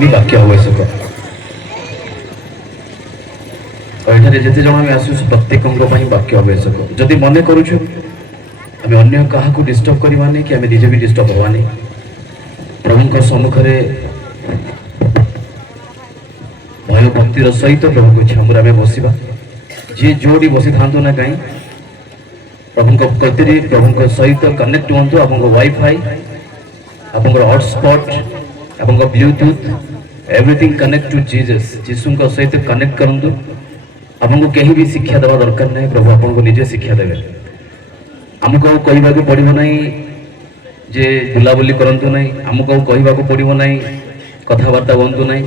भी वाक्य आवश्यक एठारे जिते जन आम आसु प्रत्येक वाक्य आवश्यक जदि मन करुचु आम अन्य क्या डिस्टर्ब करवा नहीं कि आम निजे भी डिस्टर्ब हवा नहीं प्रभु सम्मुखें भय भक्तिर सहित प्रभु को छामुर आम बसवा जी जोड़ी बसी था ना कहीं प्रभु प्रति प्रभु सहित कनेक्ट हूँ आप वाईफाई आप हॉटस्पॉट आप Bluetooth everything connect to Jesus जीसु सहित कनेक्ट करूँ आपको कहीं भी शिक्षा देवा दरकार नहीं प्रभु आपको निजे शिक्षा देवे आमको कहवा पड़ो ना जे बुलाबुली करूँ ना आमको कहवा पड़ो ना कथबार्ता हूँ ना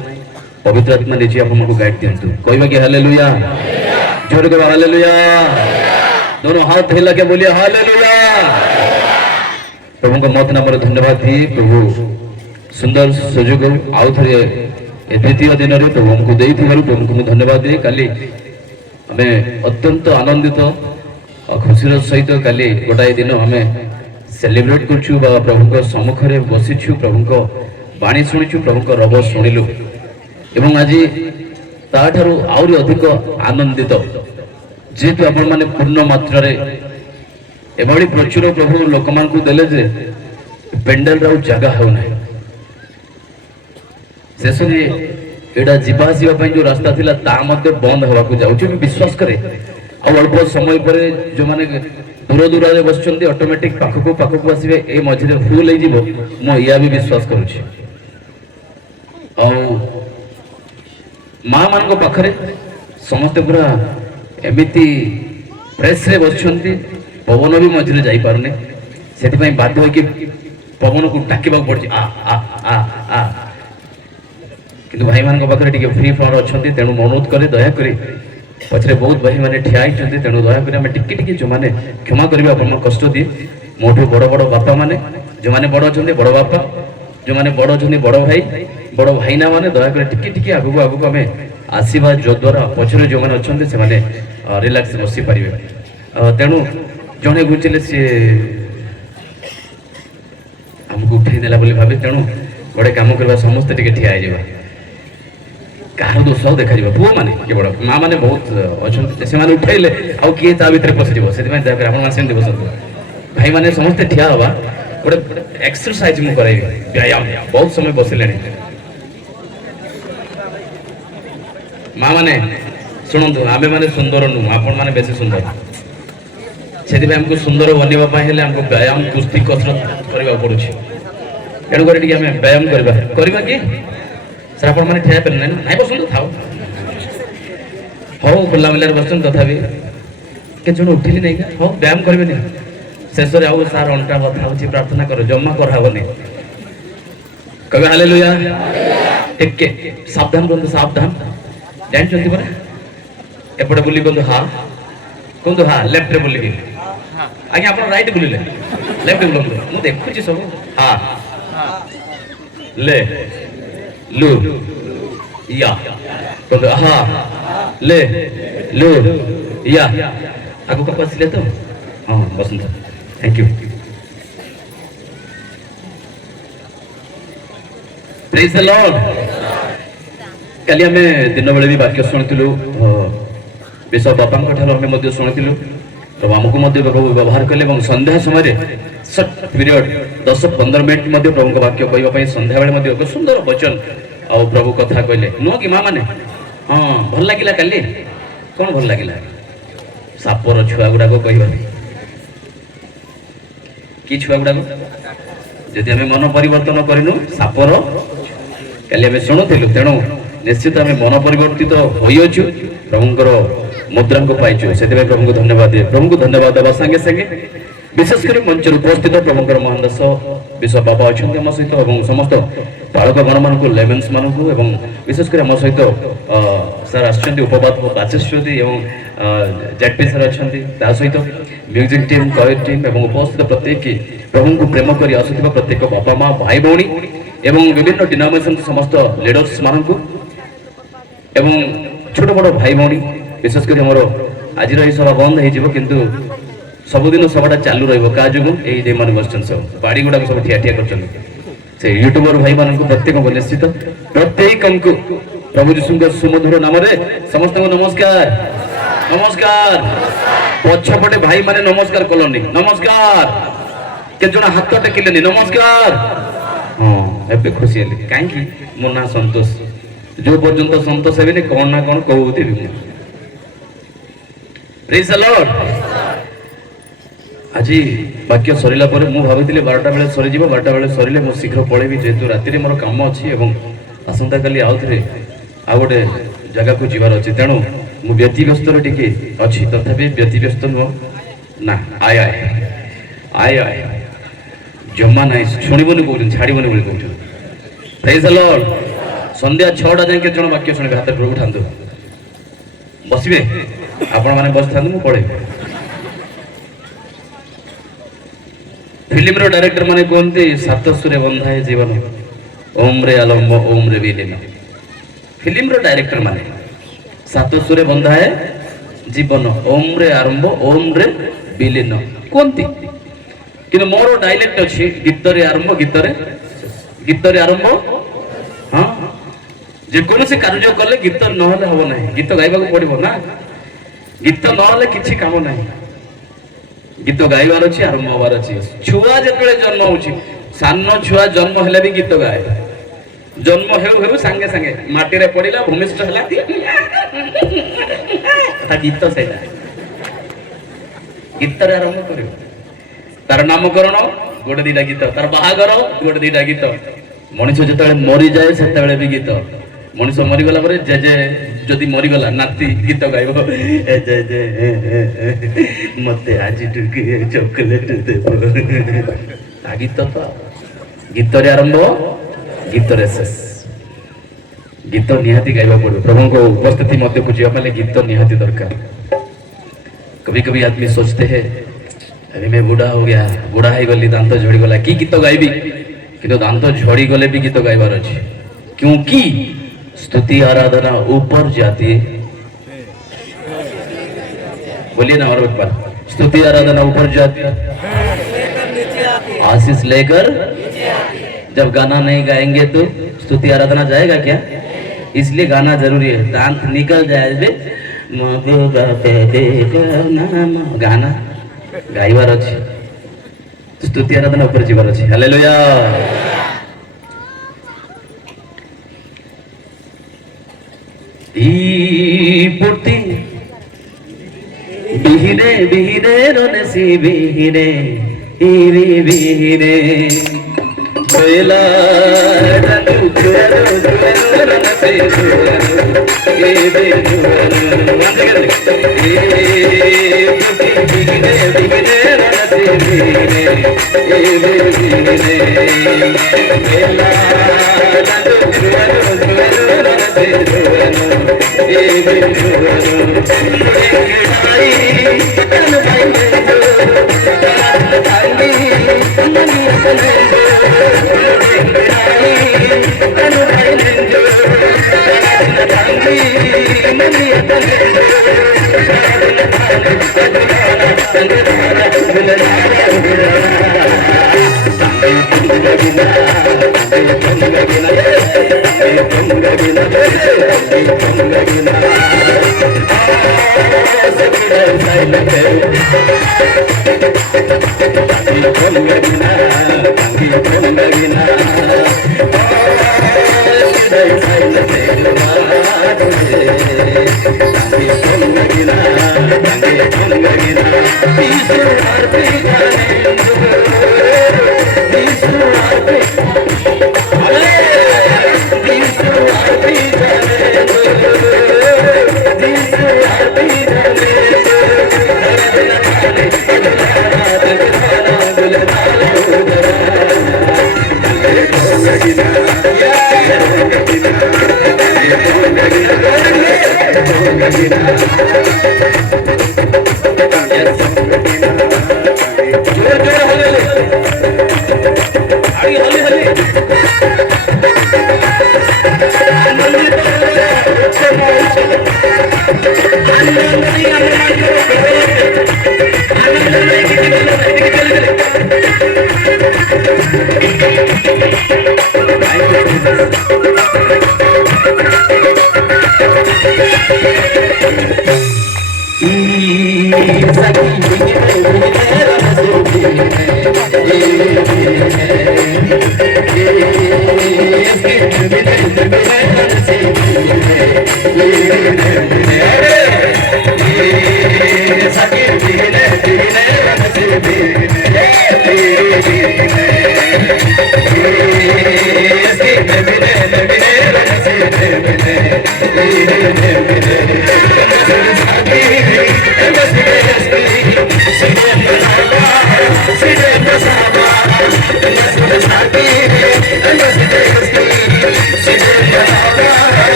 पवित्र आत्मा निजे आपको गाइड दिंतु कहवा कि हालेलुया जोर के हालेलुया दोनों हाथ हिला के बोलिए हालेलुया प्रभु को मत नाम धन्यवाद दिए प्रभु सुंदर सुजोग आउ थे द्वितीय दिन में प्रभु हमको दे प्रभु को धन्यवाद दिए काली आम अत्यंत आनंदित खुशी सहित काली गोटाए दिन आम सेलिब्रेट करछु प्रभु को सम्मुखें बसीचु प्रभु को बाणी शुणुचु प्रभु को रब शुणिलु एवं आज ताठारु आउरी अधिक आनंदित जेहेतु आपण माने पूर्ण मात्रा एभली प्रचुर प्रभु लोक मान देले जे पेंडल रो जगह हो ना शेष एटा जीवा आसवा जो रास्ता थिला ता मध्य बंद हवा को जाउछ विश्वास करे अल्प समय पर जो माने दूर दूर बस ऑटोमेटिक पाखक आसवे ए मझे फुल हो मो या भी विश्वास करुछि माँ मान पाखरे समस्ते पूरा एमती प्रेस रे बस पवन भी मझे जापारे से बाध्य हो पवन को टाकवा पड़ी आ आ आ आ कि भाई मान पाखे टे फ्री फ्लर अच्छा तेणु अनुरोध करे दयाकोरी पछरे बहुत भाई मैंने ठिया होती तेणु दयाकोरी आम टिके जो मैंने क्षमा करेंगे आप कष्ट दिए मोठू बड़ बड़ बापा मैंने जो मैंने बड़ अच्छा बड़ बापा जो मैंने बड़ अच्छा बड़ भाई बड़ भाईना मैंने दयाकोरी टिके आगू आगू आम आसवा जो द्वारा पछरे जो मैंने अच्छा से रिलैक्स बसी पारे तेणु जड़े बुझे सी आमको उठे देला भावे तेणु गोटे कम करवा समस्ते टे ठिया कह दोष देखा पुओ मैंने केवल माँ मैंने बहुत अच्छा से उठेले आउ किए ता भर पशिज से बस भाई मैंने समस्ते ठिया हवा गोटे एक्सरसाइज मुझे कराइबी व्यायाम बहुत समय बसिले माँ मैंने शुणु आमे मैंने सुंदर नुह आपण मैंने बेसी सुंदर से आमको सुंदर बनवाई आमको व्यायाम कुस्ती कसरत करने पड़ू तेणुक व्यायाम करवा कि सर आप ठिया पारे ना नहीं बस था हाँ खुला मिलार बस तथापि के उठिली नहीं हाँ व्यायाम करेंगे शेष आउ सार अंटा बता हो प्रार्थना कर जमा कराबनी कहे हालेलुया टिके सावधान कहते सावधान जानते परा एपटे बुली कहते हाँ कहते हाँ लेफ्ट बुलिकी आज्ञा आप राइट बुलिले लेफ्ट बुलतु मुझे देखुची सब हाँ ले लू या कहते हाँ ले लू या आगु का आसिले तो हाँ Basant thank you praise the Lord काली आम दिन बेले भी वाक्य शुणुलु विश्व बापा ठार शुणुलु तो आमको व्यवहार कले संध्या समय सर्ट पीरियड 10-15 मिनट प्रभु वाक्य कहवाई संध्या बेले एक सुंदर वचन आ प्रभु कथा कहले नुह कि माँ मैंने हाँ भल लगे काली कौन भल लगे सापर छुआ गुड़ाक कह कि छुआ गुड़ाक जदि आम मन परिवर्तन करूँ सापर काली आम शुणुलु तेणु निश्चित आम मन परिवर्तित होइछु प्रभुंकर मुद्रा को पाइचु से प्रभु को धन्यवाद दिए प्रभु को धन्यवाद देवा संगे संगे विशेषकर मंच उपस्थित प्रभुंकर महानदास विश्व बाबा अच्छा आम सहित समस्त बालक गण मान लेमेन्स मान विशेषकर आम सहित सार आसुच्च उपवाद बाचस्पति और जेडपी सार अच्छा सहित म्यूजिक टीम कयर टीम और उपस्थित प्रत्येक प्रभु को प्रेम कर आसुवा प्रत्येक बापा माँ भाई भौणी एवं विभिन्न डिनोमिनेशन समस्त लीडर्स मान छोट बड़ भाई भौणी विशेषकर मोर आज सभा बंद हो किंतु सबुदिन सभाटा चालू रहा जो ये बस सब बाड़ी गुड़ाक सब ठिया ठिया कर यूट्यूबर भाई मान प्रत्येक निश्चित प्रत्येक प्रभु जीशु सुमधुर नाम समस्त नमस्कार नमस्कार पछपटे भाई माने नमस्कार कलनी नमस्कार के जन हाथ टेकिले नमस्कार हाँ एबे खुशी हेली कहीं मो ना संतोष जो पर्यंत संतोष हेबी कौन ना कौन कहूथी प्रेज द लॉर्ड आज वाक्य सरला मु भावी 12टा बेले सरी 12टा बेले सरिले मु शीघ्र पळेबी जेतु राति मोर काम अछि एवं आसंता काली आउ थे आ गोटे जगह को जीवार अच्छे तेणु मु व्यतिव्यस्त टिके अच्छी तथापि व्यतिव्यस्त नुह ना आय आय आय आय जमा ना शुणबनी कौन छाड़बनी बोली कौन प्रेज द लॉर्ड संध्या 6टा जाए केत जन वाक्य शुणे हाथ प्रभु उठातु बसबे आपण माने बस था मु पढ़े फिल्म रो डायरेक्टर माने कहते सात सुरे बंधाए जीवन ओम रे आलम्ब ओम रे विलीन फिल्म रो डायरेक्टर माने सात सुरे बंधाए जीवन ओम रे आरंभ ओम रे विलीन कहते कि मोर डायलेक्ट अच्छी गीत रे आरंभ गीत रे आरंभ हाँ जेकोसी कार्य कले गीत नहले हम ना गीत गाइबा पड़ो ना गीत नहले किसी काम ना गीत गाइबार अच्छी आरंभ हबार अच्छी छुआ जो जन्म हो सान छुआ जन्म है भी गीत गाए जन्म हेउ सांगे सांगे माटी रे पड़िला भूमिष्ठ है गीत से गीत आरंभ कर तार नामकरण गोटे दीटा गीत तार बाहागर गोटे दीटा गीत मनीष जो मरी जाए से भी गीत मनीष मरीगला जे जे जदि मरीगला नाती गीत गाइब मत आज चॉकलेट देव गीत तो गीत आरंभ गीत शेष गीत निहाती गाइबा पड़ो प्रभु को उपस्थिति मध्य को जीवा गीत निहाती दरकार कभी कभी आदमी सोचते हैं अभी मैं बूढ़ा हो गया बूढ़ा ही गली दांत झड़ी गला की गीत गाइबी कि दांत झड़ी गले भी गीत गाइबार अच्छे क्योंकि स्तुति आराधना ऊपर जाती है बोलिए ना और एक बार स्तुति आराधना ऊपर जाती है आशीष लेकर जब गाना नहीं गाएंगे तो स्तुति आराधना जाएगा क्या इसलिए गाना जरूरी है दांत निकल जाए गाना गाइबार अच्छे स्तुति आराधना ऊपर जीवार अच्छे हालेलुया पोटी बिहिरे बिहिरे रनसी बिहिरे हिरे बिहिरे बेला रनु जुरो जुरो रनसी जुरो ए बे जुरो पोटी बिहिरे बिहिरे रनसी बिहिरे ए बे बिहिरे बेला रनु जुरो जुरो रनसी जुरो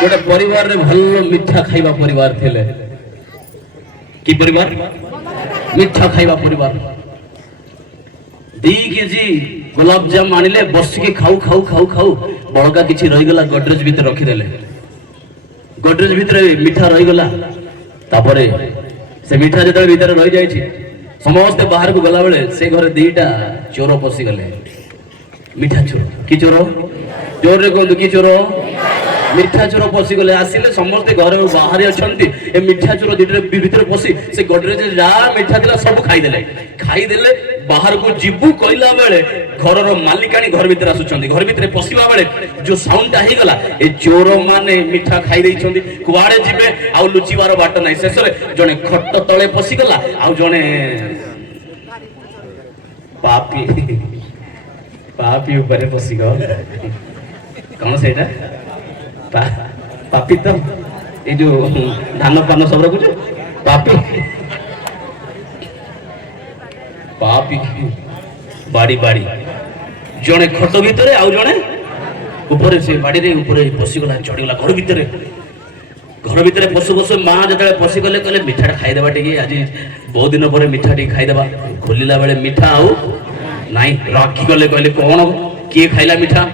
गोटे परिवार रे भल मिठा खाइबा परिवार थिले कि परिवार मिठा खाइबा परिवार 2 केजी गुलाब जाम आनिले बस के खाऊ खाऊ खाऊ खाऊ बड़का किछि रहि गला गोदरेज भीतर रखि देले गोदरेज भीतर मिठा रहि गला तापरे से मिठा जतले भीतर रहि जाय छि समस्त बाहर को गला बेले से घरे 2टा चोर पसी गले मिठा चोर कि चोर चोर रे कोन कि चोर मिठा चोर पसी गले आसिले समस्त घर बाहर अछंती ए मिठा चोर दिटरे भीतर पसी से गोदरेज जा मिठा दिला सब खाई देले बाहर को जिबू कइला बेले घरर मालिकानी घर भीतर आसुचंदी घर भीतर पसिबा बेले जो साउंड हे गला ए चोर माने मिठा खाई दैचंदी कुआडे जिबे आ लुचिवार बाट नै शेषरे जने खट्ट तळे पसी गला आ जने पापी पापी ऊपर पसी गल कौन सेटा पापी तो ये जो धान पान सब रखुच पापी पापी बाड़ी बाड़ी जड़े खट भितर आउ जड़े ऊपर से बाड़ी रे ऊपर पशिगला चढ़ीगला घर भितर पशु पशु माँ जो पशिगले कहले मिठा खाईदेवा टे आज बहुत दिन पर मिठा टे खाईदेवा खोलिला बेले मिठा आउ नाई रखी गले कहले कौन किए खाइला मिठा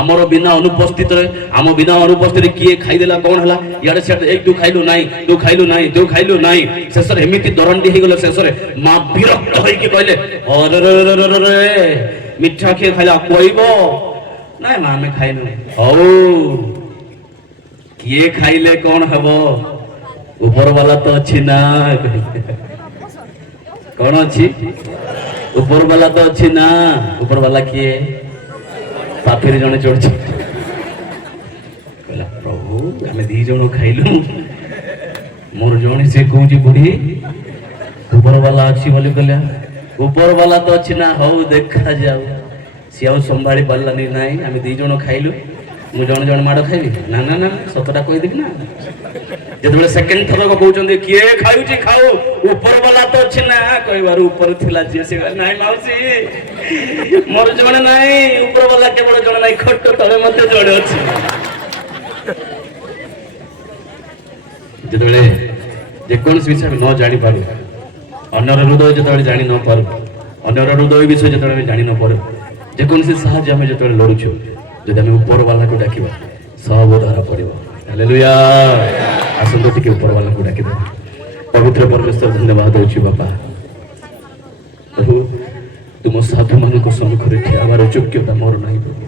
आमर बिना अनुपस्थित आम बिना अनुपस्थित किए खाईदेला कौन है इे सियाड़े एक तू खाइलु नाई तू खाइलु नाई तू खाइलु नाई शेष एमती दरंडी हो गले शेष माँ विरक्त होइके कहले अरे मिठा किए खाइला कहब ना माँ आम खाइनु हौ किए खाइले कौन हम ऊपर वाला तो अच्छी ना कौन अच्छी ऊपर वाला तो अच्छी ना ऊपर वाला किए पापी जड़े चढ़ प्रभु आम 2 जन खाइलु मोर जड़े से कौच बुढ़ी ऊपर वाला अच्छी बोली कहला ऊपर वाला तो अच्छी ना हौ देखा जाऊ सी आ संभाली पारानी ना आम 2 जन खाइलु मु जन जन माड़ खाइबी ना ना ना सतटा कहीदेवी ना जो सेकेंड थर कहते किए खाऊ खाऊ ऊपर वाला तो अच्छे ना कहबार ऊपर थिला जी से नाई माउसी मोर जने नाई ऊपर वाला केवल जने नाई खट्ट तळे मते जड़े अछि जेतबेले जे कोनस विषय न जानि पारु अन्यर हृदय जेतबेले जानि न पारु अन्यर हृदय विषय जेतबेले जानि न पारु जे कोनस साहाय्य हम जेतबेले लडुछु जदि हम ऊपर वाला को डाकिबा सब धारा पड़िबो हालेलुया आसंतो टिके ऊपर वाला को डाकी दे पवित्र परमेश्वर धन्यवाद होछि बापा प्रभु तुम साधु मान को सम्मुख रे ठियाबार योग्यता मोर नाही प्रभु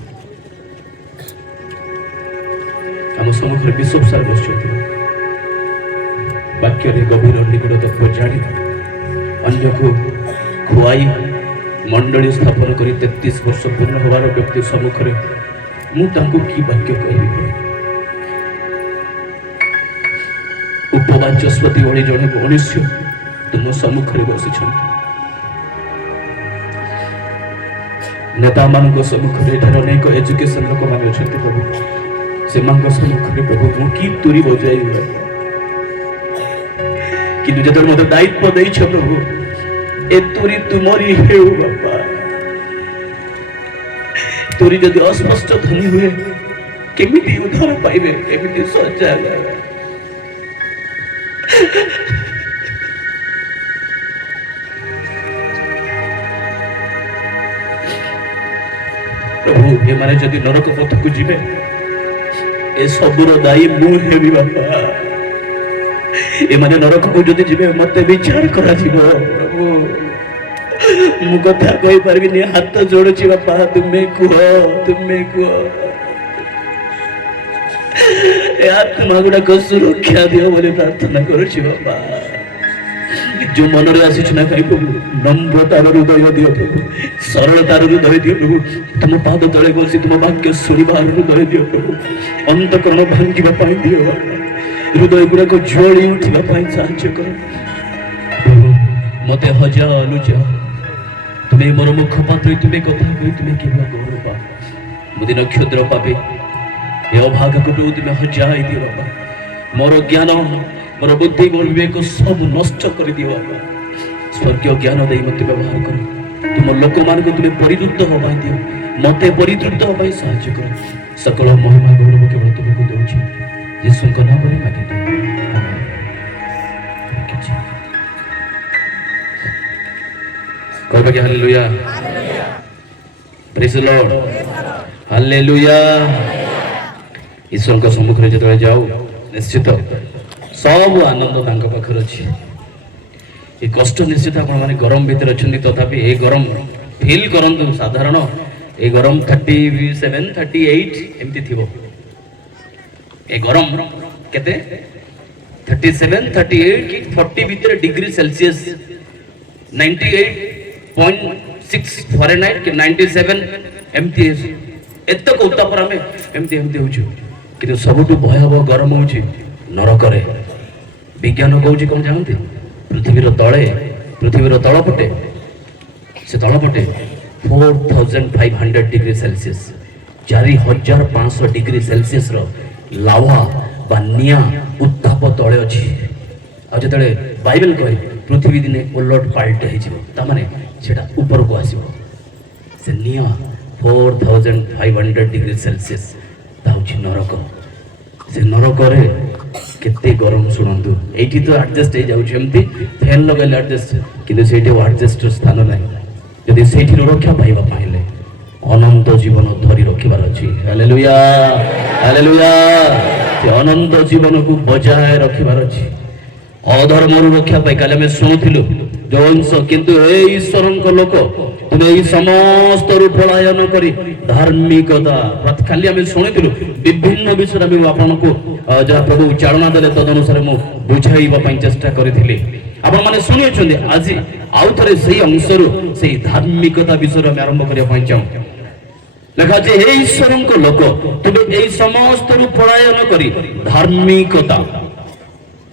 हम सम्मुख रे विश्व सार बसछथि वाक्य रे गभीर निकट तत्व जानि अन्य को खुआई मंडली स्थापन करी 33 वर्ष पूर्ण होवार व्यक्ति सम्मुख रे मु तांको की वाक्य कहबी उपवाचस्पति भली जड़े मनुष्य तुम सम्मुख में बसी नेता मान सम्मुख में अनेक एजुकेशन लोक मैंने अच्छा प्रभु से सम्मुख में प्रभु मु कि तुरी बजाई कि जो मत दायित्व दे प्रभु ए तुरी तुमरी हे बापा तुरी जदि अस्पष्ट ध्वनि हुए କେମିତି ଉଦ୍ଧାର ପାଇବେ, କେମିତି ସଜାଗ। ପ୍ରଭୁ ଏମାନେ ଯଦି ନରକ ପଥକୁ ଯିବେ ଏ ସବୁର ଦାୟୀ ମୁଁ ହେବି ବାପା। ଏମାନେ ନରକକୁ ଯଦି ଯିବେ ମତେ ବିଚାର କରାଯିବ ପ୍ରଭୁ। ମୁଁ କଥା କହିପାରିବିନି, ହାତ ଯୋଡୁଛି ବାପା, ତୁମେ କୁହ, ତୁମେ କୁହ। ଏ ଆତ୍ମା ଗୁଡାକ ସୁରକ୍ଷା ଦିଅ ବୋଲି ପ୍ରାର୍ଥନା କରୁଛି ବାପା। जो मनरे आसीछ ना काई प्रभु, नम्रतार हृदय दियो प्रभु, सरलतार हृदय दियो प्रभु। तुम पाद तले बसी तुम वाक्य शुणिबार हृदय दियो प्रभु। अंतकरण भांगिबा पाई दियो बापा। हृदय गुड़ाक ज्वली उठिबा पाई साहाय्य कर प्रभु। मते हजा लुचा तुम्हें मोर मुख पात्र, तुम्हें कथा कही तुम्हें केवल गौर पा मुझे नक्षत्र पापे ए अभाग को तुम्हें हजाई दियो बाबा। मोर ज्ञान मोर बुद्धि मोर विवेक सब नष्ट कर दियो बाबा। स्वर्गीय ज्ञान दे मत व्यवहार कर, तुम लोक मान को तुम्हें परितृप्त होबा दियो, मते परितृप्त होबा साहाय्य कर। सकल महिमा गौरव केवल तुमको दउछि, यीशु का नाम रे मांगे दो, आमेन। कहबे कि hallelujah, praise the Lord, hallelujah. ईश्वर का सम्मुख रे जतले जाओ निश्चित सब आनंद तांका पाखर अछि। ये कष्ट निश्चित आपण माने गरम भीतर अछंती, तथापि ए गरम फील करंतु। साधारण ए गरम 37 38 एमती थिबो। ए गरम केते 37 38 की 40 भीतर डिग्री सेल्सियस 98.6 फारेनहाइट के 97 एमती एतक उत्तापर आमे एमती एमती होछु। किंतु सबटु भयावह गरम होछि नरक रे। विज्ञान कहूँ कौन जानते, पृथ्वीर तले पृथ्वीर तलपटे से तलपटे 4500 डिग्री सेल्सियस 4500 डिग्री सेल्सियस रो लावा बा निया उत्ताप तले अछि। आ जतले बाइबल कहे पृथ्वी दिने उलट पाल्ट हो ताने सेटा ऊपर को आसीबो। से निया 4500 डिग्री सेल्सियस ताउछि नरक। से नरक रे केते गरम शुणु। एठी तो एडजस्ट हो जाउछि, एमती फैन लगैले एडजस्ट, किंतु सेठी एडजस्ट स्थान नै। यदि सेठी रक्षा पाइबा पाइले अनंत जीवन धरि रखिबार अछि। Hallelujah, hallelujah. से अनंत जीवन को बजाय रखिबार अछि। अधर्म रक्षा पाई काले में शुणुथिलु जो अंश, किंतु ए ईश्वरक लोक तुमे ई समस्त रु पलायन करी धार्मिकता खाली आम शुणुथिलु। विभिन्न विषय में आपको जहाँ प्रभु चालना देले तदनुसार मु बुझाइबा पई चेष्टा करिथिली। आपण माने शुनिछन्ते आज आउ थरे सेही अंशरु सेही धार्मिकता विषय में आरंभ करिया पई चाहू। लेखा जे हे ईश्वरक लोक तुमे ए समस्त रु पलायन करी धार्मिकता।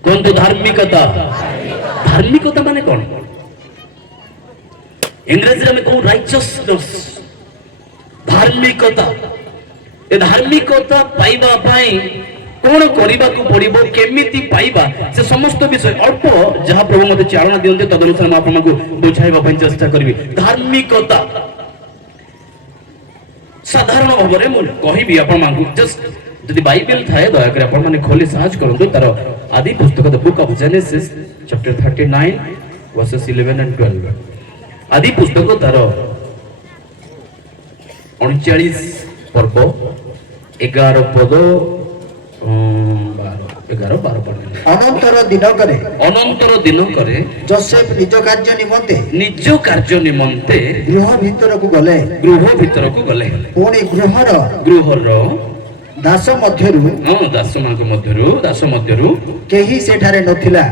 कौन तो धार्मिकता? धार्मिकता माने कौन? इंग्रेजी में कहूँ राइचियसनेस। धार्मिकता, ए धार्मिकता पाइबा पाई कौन करबा को पड़िबो, केमिति पाइबा, से समस्त विषय अल्प जहाँ प्रभु मते चालना दियंते तदनुसार मैं आपनको बुझाइबा पई चेष्टा करबी। धार्मिकता साधारण भाव में मु कहिबी आपण मानकु जस्ट यदि बाइबल थाए दया कर आपण माने खोली साहज करंतु। तार आदि पुस्तक the book of genesis chapter 39 versus 11 and 12। आदि पुस्तक तार 39 पर्व 11 पद 11 12 पद। अनंतर दिन करे जोसेफ निज कार्य निमंते गृह भीतर को गले पुणी गृहर दास मध्यरु दास मध्यरु केही सेठारे नथिले।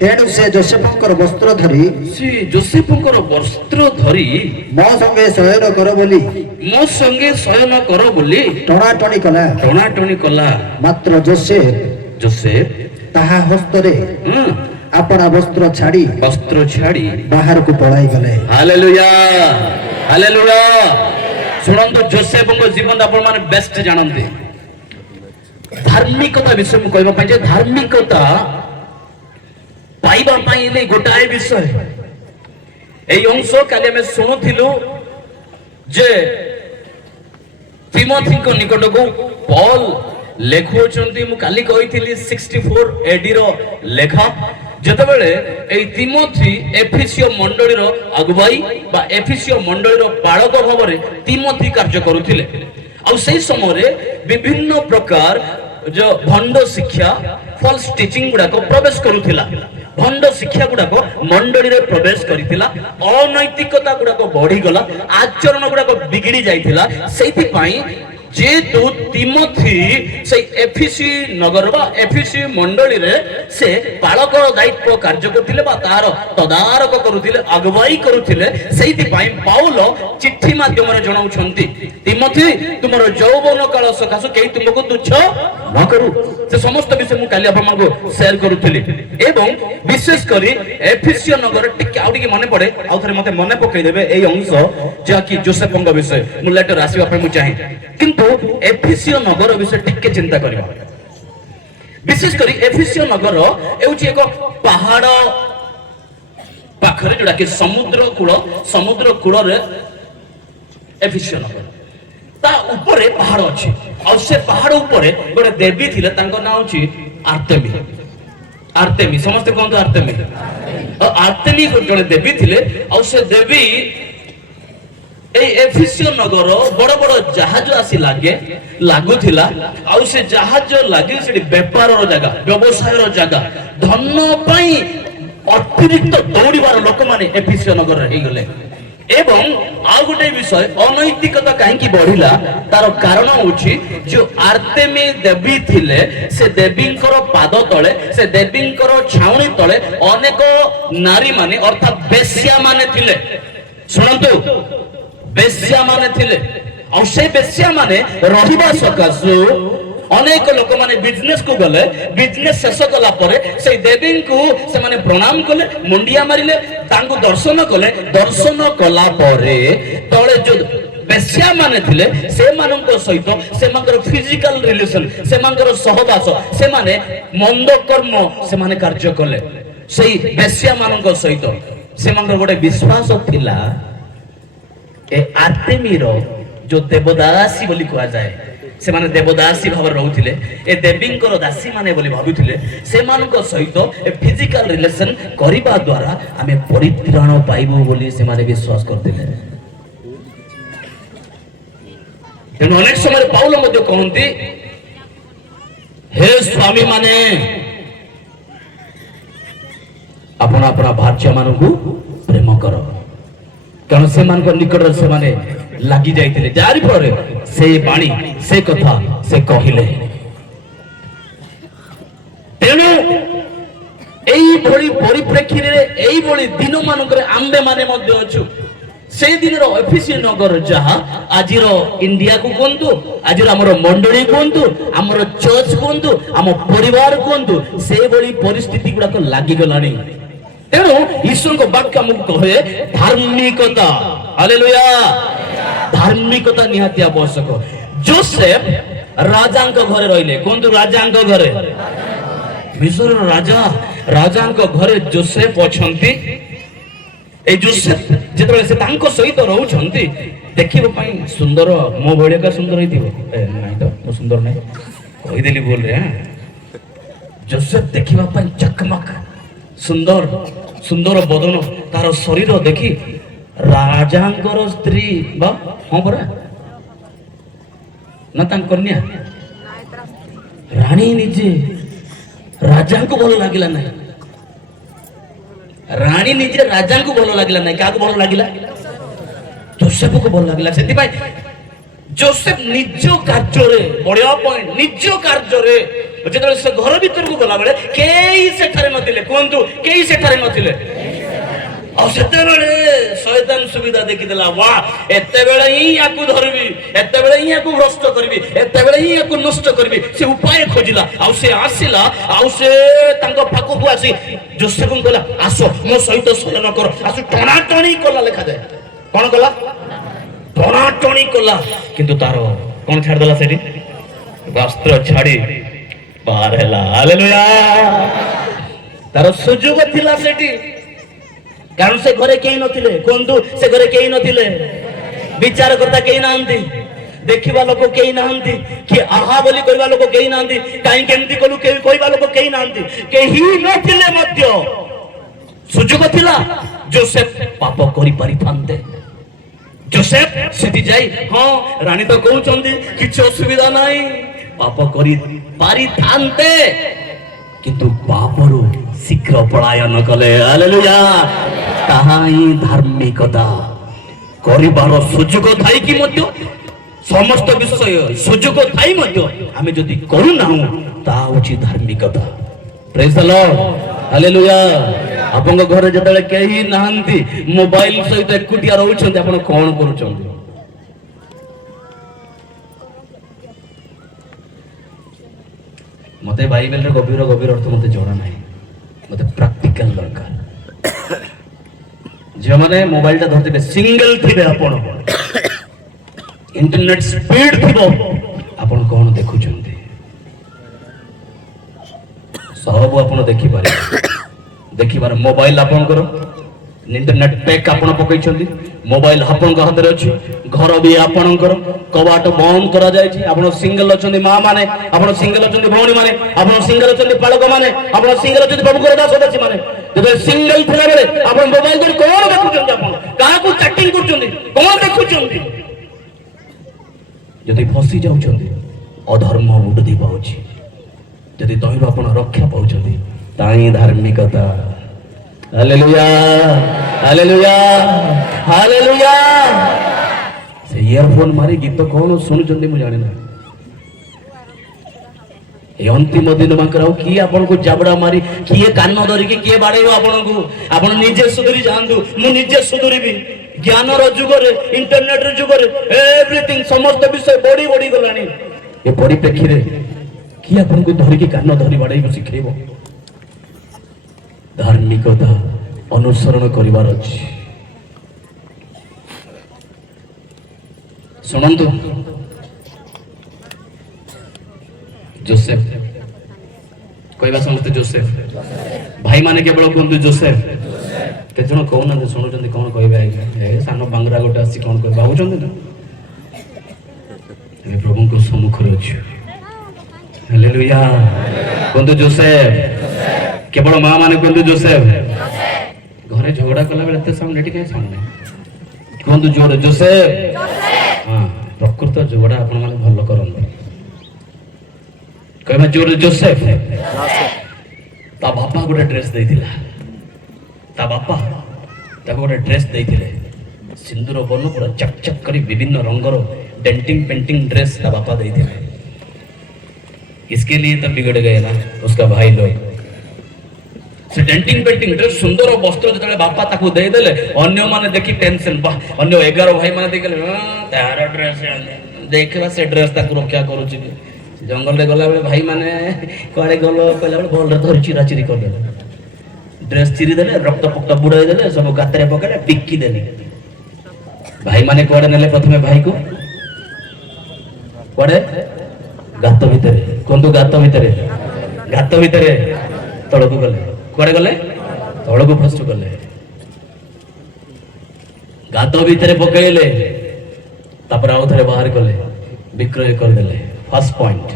तेणु से जोसेफंकर वस्त्र धरी मो संगे शयन कर बोली टणाटणी कला। मात्र जोसेफ ताहा हस्तरे अपना वस्त्र छाड़ी बाहर को पलाई गले। Hallelujah, hallelujah. सुनंतु जोसेफ को जीवन आपण माने बेस्ट जानते। धार्मिकता विषय में कहबा पई जे धार्मिकता पाइबा पई नै गोटाए विषय। एई अंश काले में सुनुथिलु जे ତିମୋଥୀଙ୍କ ନିକଟକୁ ପౌଲ ଲେଖୁଛନ୍ତି। ମୁଁ କାଲି କହିଥିଲି 64 AD ର ଲେଖା, ଯେତେବେଳେ ଏଇ ତିମୋଥୀ ଏଫେସିୟ ମଣ୍ଡଳୀର ଆଗୁଆଇ ବା ଏଫେସିୟ ମଣ୍ଡଳୀର ବାଳକ ଭାବରେ ତିମୋଥୀ କାର୍ଯ୍ୟ କରୁଥିଲେ। ଆଉ ସେଇ ସମୟରେ ବିଭିନ୍ନ ପ୍ରକାର जो भंड शिक्षा फॉल्स टीचिंग गुड़ाक प्रवेश करुथिला। भंड शिक्षा गुड़ाक मंडली रे प्रवेश करिथिला। अनैतिकता गुड़ाक बढ़ी गला, आचरण गुड़ाक बिगड़ी जाइथिला। सेति पई जेतु तिमोथी से एफिसी नगर बा एफिसी मंडली रे से पालक दायित्व कार्य करथिले बा तार तदारक करुथिले, अगुवाई करुथिले। सेति पई पाउल चिट्ठी माध्यम रे जणाउछंती, तिमोथी तुमरो यौवन काल सकाशे केही तुमको तुच्छ न करू। से समस्त विषय मु काली आपन को शेयर करुथिली एवं विशेष करी एफिसी नगर टिके आउडी मने पड़े आउ थरे मते मने पकई देबे एई अंश जा कि जोसेफंग विषय मु लेटर आसीबा पे मु चाहे, किंतु एफिसी नगर विषय टिके चिंता करिबा। विशेष करी एफिसी नगर एउची एक पहाड़ पाखरे जोडा कि समुद्र कूल रे एफिसी नगर ता ऊपर पहाड़ अछि। और से पहाड़ ऊपर गोटे देवी थिले, तांको नाम अछि आर्तेमी। आर्तेमी समस्त कहंतु आर्तेमी। और आर्तेमी जड़े देवी थिले। और से देवी ए एफिसी नगर बड़ बड़ जहाज आसी लागुथिला। और से जहाज लागी से व्यापार जगह, व्यवसाय जगह, धन पई अतिरिक्त दौड़ीबार लोक माने एफिसी नगर रे गले। एवं आउ गोटे विषय अनैतिकता कहीं बढ़िला तार कारण होची जो आर्तेमी देवी थिले से देवींकर पाद तले, से देवींकर छाउणी तले अनेक नारी माने अर्थात बेश्या माने थिले। सुनंतु बेश्या माने थिले। और से बेश्या माने रहिबा सकाशु अनेक लोक माने बिजनेस को गले, बिजनेस शेष कला परे से देवी को से माने प्रणाम कले, मुंडिया मारिले, तांको दर्शन कले। दर्शन कला परे तळे जो बेश्या माने थिले से मानक सहित से मानकर फिजिकल रिलेशन, से मानकर सहवास, से माने मंद कर्म से माने कार्य कले। सेही बेश्या मानक सहित से मानकर गोटे विश्वास थिला ए आर्तेमी रो जो देवदासी बोली कहा जाए, से माने देवदासी भाव रहउथिले। ए देवींकर दासी माने बोली भाबुथिले। से मानक सहित ए फिजिकल रिलेशन करिबा द्वारा हमें परित्राण पाइबो बोली से माने विश्वास करथिले। तेणु अनेक समय पाउल मध्ये कहंती, हे स्वामी माने अपना अपना भार्य मानकु प्रेम करो, कारण से मानक निकट से माने लागि जाइथिले। जारी फरे से बाणी से कथा से कहिले। तेणु एई भली परिप्रेक्षी रे एई भली दिन मानक रे आंबे माने मध्ये अछु। से दिन रो एफिसी नगर जहा आजिर इंडिया को कोंतु, आजिर हमर मंडली कोंतु, हमर चर्च कोंतु, हम परिवार कोंतु, से भली परिस्थिति गुडा को लागि गलानी। तेणु ईश्वर को वाक्य हमको कहे धार्मिकता, हालेलुया, धार्मिकता निहाती आवश्यक। जोसेफ राजांक घरे रहिले, कोंतु राजांक घरे, मिस्र राजांक घरे जोसेफ अछंती। ए जोसेफ जेतबे से तांको सहित रहउछंती देखिबो पई सुंदर, मो भळे का सुंदर हिथिबो। ए नाही तो मो सुंदर नाही कहि देली बोल रे। जोसेफ देखिबा पई चकमक सुंदर सुंदर बदन, तार शरीर देखि राजांकर स्त्री बा हां परा ना तांक कन्या रानी निजे राजा को भल लागिला नाही। रानी निजे राजा को भल लागिला नाही, का को भल लागिला? जोसेफ को भल लागिला। सेति भाई जोसेफ निज कार्य रे बढिया पॉइंट, निज कार्य रे जेतले से घर भीतर को गला बेले केही सेठारे नथिले, कोंतु केही सेठारे नथिले। और सेते बेले शैतान सुविधा देखि देला, वाह एते बेले ही याकू धरबी, एते बेले ही याकू भ्रष्ट करबी, एते बेले ही याकू नष्ट करबी। से उपाय खोजिला और से आसिला और से तांको पाखो को आसी जोसेफ को कहला आसो मो सहित शयन कर, आसु टणा टणी कला लेखा जाय। कोन कला? टणा टणी कला। किंतु तारो कोन छाड़ देला सेठी? वस्त्र छाड़ी बाहर हैला। हालेलुया, तारो सुजोग थिला सेठी, कारण से घरे केही नथिले, कोंतु से घरे केही नथिले, विचार करता केही नांती, देखिबा लोक केही नाहंती कि आहा बोली कहबा लोक केही नाहंती काई केमती कलु केही कहबा लोक केही नाहंती केही नथिले मध्य सुजुग थिला जोसेफ पाप करि पारि थांते जोसेफ सेठी जाई हां रानी तो कहउचंदी किछ असुविधा नाही पाप करि पारि थांते किंतु पापरु शीघ्र पलायन कले हालेलुया ताहाई धार्मिकता करिबार सुजुग थाई कि मध्य समस्त विषय सुजुग थाई मध्य आमे जदि करू ना ता होची धार्मिकता प्रेज द लॉर्ड हालेलुया आपन घर जतले केही नाहंती मोबाइल सहित एकुटिया रहउछन्ते आपन कोन करूछन्ते मते बाइबल रे गभीर गभीर अर्थ मते जणा नाही मते प्रैक्टिकल दरकार जे माने मोबाइल ता धरते सिंगल थिबे आपन इंटरनेट स्पीड थिबो आपन कोन देखुछन्ते सब आपन देखि पारे देखि पारे मोबाइल आपन करो इंटरनेट पैक आपन पकैछन्ती मोबाइल आपन हाथ रे अछि घर भी आपन करो कबाट बंद करा जाय छी आपन सिंगल अछन्ती मां माने आपन सिंगल अछन्ती भौणी माने आपन सिंगल अछन्ती पालक माने आपन सिंगल अछन्ती प्रभु को दास दासी माने जबे सिंगल थिला बेले आपन मोबाइल कर कोन देखुछन्ती आपन का को चैटिंग करछन्ती कोन देखुछन्ती जदि फसी जाउछन्ती अधर्म उडदी पाउछि जदि तहिरो आपन रक्षा पाउछन्ती ताई धार्मिकता हालेलुया हालेलुया हालेलुया से इयरफोन मारी गीत कौन सुनुचंदी मु जाने ना ए अंतिम दिन माकर किए आपन को जाबड़ा मारी किए कान धरि के किए बाड़ेबो आपन को आपन निजे सुधरी जांदु मु निजे सुधरीबी ज्ञान रो जुग रे इंटरनेट रो जुग रे एवरीथिंग समस्त विषय बड़ी बड़ी गलानी ए परिप्रेक्षी रे कि आपन को धरि के कान धरि बाड़ेबो सिखेबो धार्मिकता अनुसरण करिवार अछि सुनंतु जोसेफ कहबा समस्त जोसेफ भाई माने केवल कहंतु जोसेफ के जण कहू ना सुनुचंदी कोन कहबे ए सानो बांगरा गोटे आसी कोन कहबा भाबुचंदी ना ए प्रभु को सम्मुख रे अछि हालेलुया कहंतु जोसेफ केवल मां माने कहंतु जोसेफ घरे झगड़ा कला बेले एते साउंड एटी के साउंड कहंतु जोर जोसेफ हां प्रकृत झगड़ा आपण माने भलो करन कहबा जोर जोसेफ ता बापा गोटे ड्रेस देइतिला ता बापा ता गोटे ड्रेस देइतिले सिंदूर बनु पूरा चकचक करी विभिन्न रंगर डेंटिंग पेंटिंग ड्रेस ता बापा देइतिले इसके लिए तो बिगड़ गए ना उसका भाई लोग से डेंटिंग पेंटिंग ड्रेस सुंदर वस्त्र जतले बापा ताकू दे देले अन्य माने देखि टेंशन बा अन्य 11 भाई माने देखले तार ड्रेस देखबा से ड्रेस ताकू रक्षा करू छी जंगल रे गला बेले भाई माने कोड़े गलो कहला बेले बॉल रे धरि चिरा चिरी कर देले ड्रेस चिरी देले रक्त पक्का बुड़ाई देले सब गातरे पकड़े पिक्की देले भाई माने कोड़े नेले प्रथमे भाई को कोड़े गात भितरे कोंदु गात भितरे तळकु गले कोड़े गले तळकु फस्तु गले गात भितरे पकैले तापर आउ थरे बाहर गले विक्रय कर देले फर्स्ट पॉइंट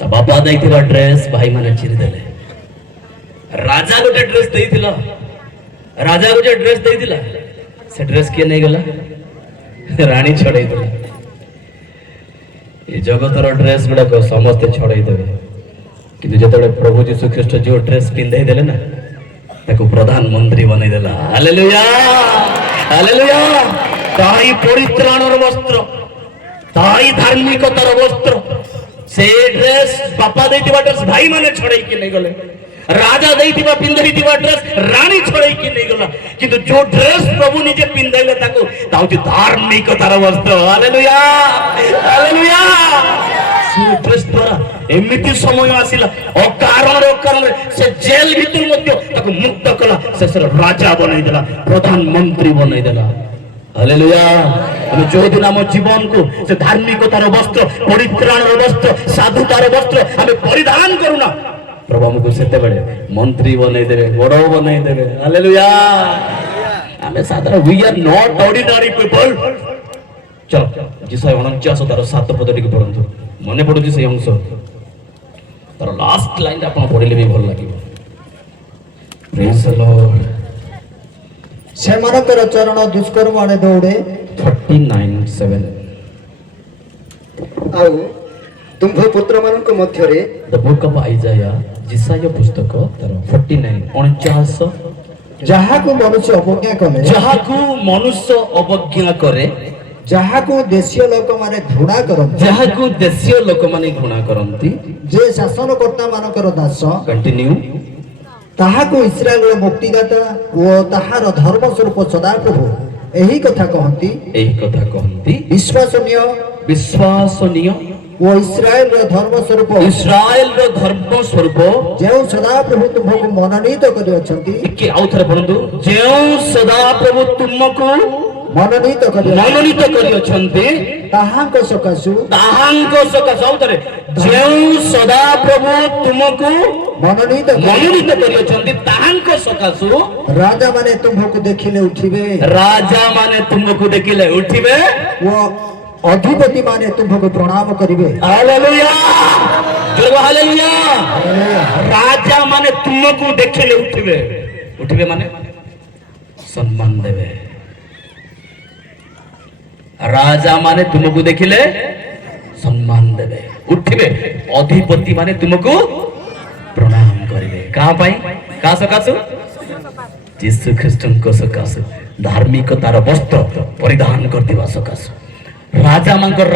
ता बापा दैथिबा ड्रेस भाई माने चिरी देले राजा गोटे ड्रेस देइतिला से ड्रेस के नहीं गला रानी छड़ाई देला ये जगतर ड्रेस गुड़ा को समस्त छड़ाई देवे किंतु जतबे प्रभु यीशु ख्रीस्ट जो ड्रेस पिंधाई देले ना ताको प्रधानमंत्री बनै देला हालेलुया हालेलुया ताई परित्राणर वस्त्र ताई धार्मिकतार वस्त्र से ड्रेस बापा देइतिबा ड्रेस भाई माने छड़ाई के नहीं गले राजा देइतिबा पिंधाइतिबा ड्रेस रानी छड़ाई के नहीं गला किंतु जो ड्रेस प्रभु निजे पिंधाइले ताको ताउति धार्मिकतार वस्त्र हालेलुया हालेलुया से ड्रेस द्वारा एमिति समय आसिला अकारण से जेल भीतर मध्य ताको मुक्त कला से राजा बनाई देला प्रधानमंत्री बनाई देला हालेलुया हम जो दिन हम जीवन को से धार्मिकतार वस्त्र परित्राणर वस्त्र साधुतार वस्त्र हम परिधान करूना प्रभु हमको सेते बड़े मंत्री बनाई देबे बड़ बनाई देबे हालेलुया हमें साधारण we are not ordinary people চলো যিশায় 49 তার 7 পদ টিকে পড়ন্তু মনে পড়ুଛି সেই অংশ তার লাস্ট লাইনটা ଆପଣ ପଢିଲେ ବି ଭଲ ଲାଗିବ ପ୍ରେଜ୍ ଦ ଲର୍ଡ ସେମାନଙ୍କର ଚରଣ ଦୁଷ୍କର୍ମ ଆଡ଼େ ଦୌଡ଼େ 49:7 ଆଉ ତୁମ୍ଭ ପୁତ୍ରମାନଙ୍କ ମଧ୍ୟରେ ଦ ବୁକ୍ ଅଫ୍ ଆଇଜାୟା ଯିଶାୟ ପୁସ୍ତକ ତାର 49 ଯାହାକୁ ମନୁଷ୍ୟ ଅବଜ୍ଞା କଲେ ଯାହାକୁ ମନୁଷ୍ୟ ଅବଜ୍ଞା କରେ ଯାହାକୁ ଦେଶୀୟ ଲୋକମାନେ ଘୃଣା କରନ୍ତି ଯାହାକୁ ଦେଶୀୟ ଲୋକମାନେ ଘୃଣା କରନ୍ତି ଯେ ଶାସନକର୍ତ୍ତା ମାନଙ୍କର ଦାସ କଣ୍ଟିନ୍ୟୁ ତାହାକୁ ଇସ୍ରାଏଲର ମୁକ୍ତିଦାତା ଓ ତାହାର ଧର୍ମ ସ୍ୱରୂପ ସଦାପ୍ରଭୁ ଏହି କଥା କହନ୍ତି ଏହି କଥା କହନ୍ତି ବିଶ୍ୱାସନୀୟ ଓ ଇସ୍ରାଏଲର ଧର୍ମ ସ୍ୱରୂପ ଇସ୍ରାଏଲର ଧର୍ମ ସ୍ୱରୂପ ଯେଉଁ ସଦାପ୍ରଭୁ ତୁମକୁ ମନୋନୀତ କରିଅଛନ୍ତି ଟିକେ ଆଉ ଥରେ ପଢ଼ନ୍ତୁ ଯେଉଁ ସଦାପ୍ରଭୁ ତୁମକୁ ମନୋନୀତ କରିଅଛନ୍ତି ତାହାଙ୍କ ସକାଶୁ ଆଉ ଥରେ ଯେଉଁ ସଦାପ୍ରଭୁ ତୁମକୁ ମନୋନୀତ କରିଅଛନ୍ତି ତାହାଙ୍କ ସକାଶୁ ରାଜାମାନେ ତୁମକୁ ଦେଖିଲେ ଉଠିବେ ଓ ଅଧିପତି ମାନେ ତୁମକୁ ପ୍ରଣାମ କରିବେ ହାଲେଲୁୟା ହାଲେଲୁୟା ରାଜା ମାନେ ତୁମକୁ ଦେଖିଲେ ଉଠିବେ ମାନେ ସମ୍ମାନ ଦେବେ ରାଜା ମାନେ ତୁମକୁ ଦେଖିଲେ ସମ୍ମାନ ଦେବେ ଉଠିବେ ଅଧିପତି ମାନେ ତୁମକୁ ପ୍ରଣାମ କରିବେ କାହା ପାଇଁ କାହା ସକାଶୁ ଯୀଶୁ ଖ୍ରୀଷ୍ଟଙ୍କ ସକାଶୁ ଧାର୍ମିକତାର ବସ୍ତ୍ର ପରିଧାନ କରିଥିବା ସକାଶୁ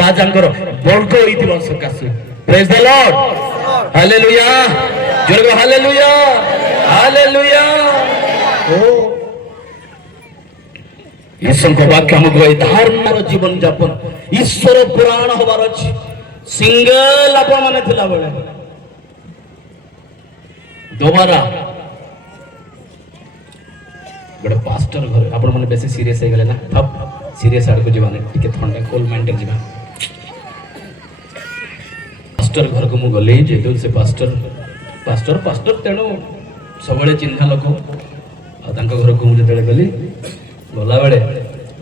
ରାଜାଙ୍କର ବର୍ଗ ହୋଇଥିବା ସକାଶୁ ପ୍ରେଜ୍ ଦ ଲର୍ଡ ହାଲେଲୁୟା ଜୋରେ ହାଲେଲୁୟା ହାଲେଲୁୟା ଓ ଈଶ୍ୱରଙ୍କ ବାକ୍ୟ ଆମକୁ ଏ ଧର୍ମର ଜୀବନ ଯାପନ ଈଶ୍ୱର ପୁରାଣ ହବାର ଅଛି ସିଙ୍ଗଲ ଆପଣ ମାନେ ଥିଲା ବେଳେ ଦୋବାରା ଗୋଟେ ପାଷ୍ଟର ଘରେ ଆପଣ ମାନେ ବେଶୀ ସିରିୟସ୍ ହେଇଗଲେ ନା ଥପ ସିରିୟସ୍ ଆଡକୁ ଯିବା ନା ଟିକେ ଥଣ୍ଡା କୋଲ୍ ମାଇଣ୍ଡରେ ଯିବା ପାଷ୍ଟର ଘରକୁ ମୁଁ ଗଲି ଯେହେତୁ ସେ ପାଷ୍ଟର ତେଣୁ ସବୁବେଳେ ଚିହ୍ନା ଲୋକ ଆଉ ତାଙ୍କ ଘରକୁ ମୁଁ ଯେତେବେଳେ ଗଲି ଗଲାବେଳେ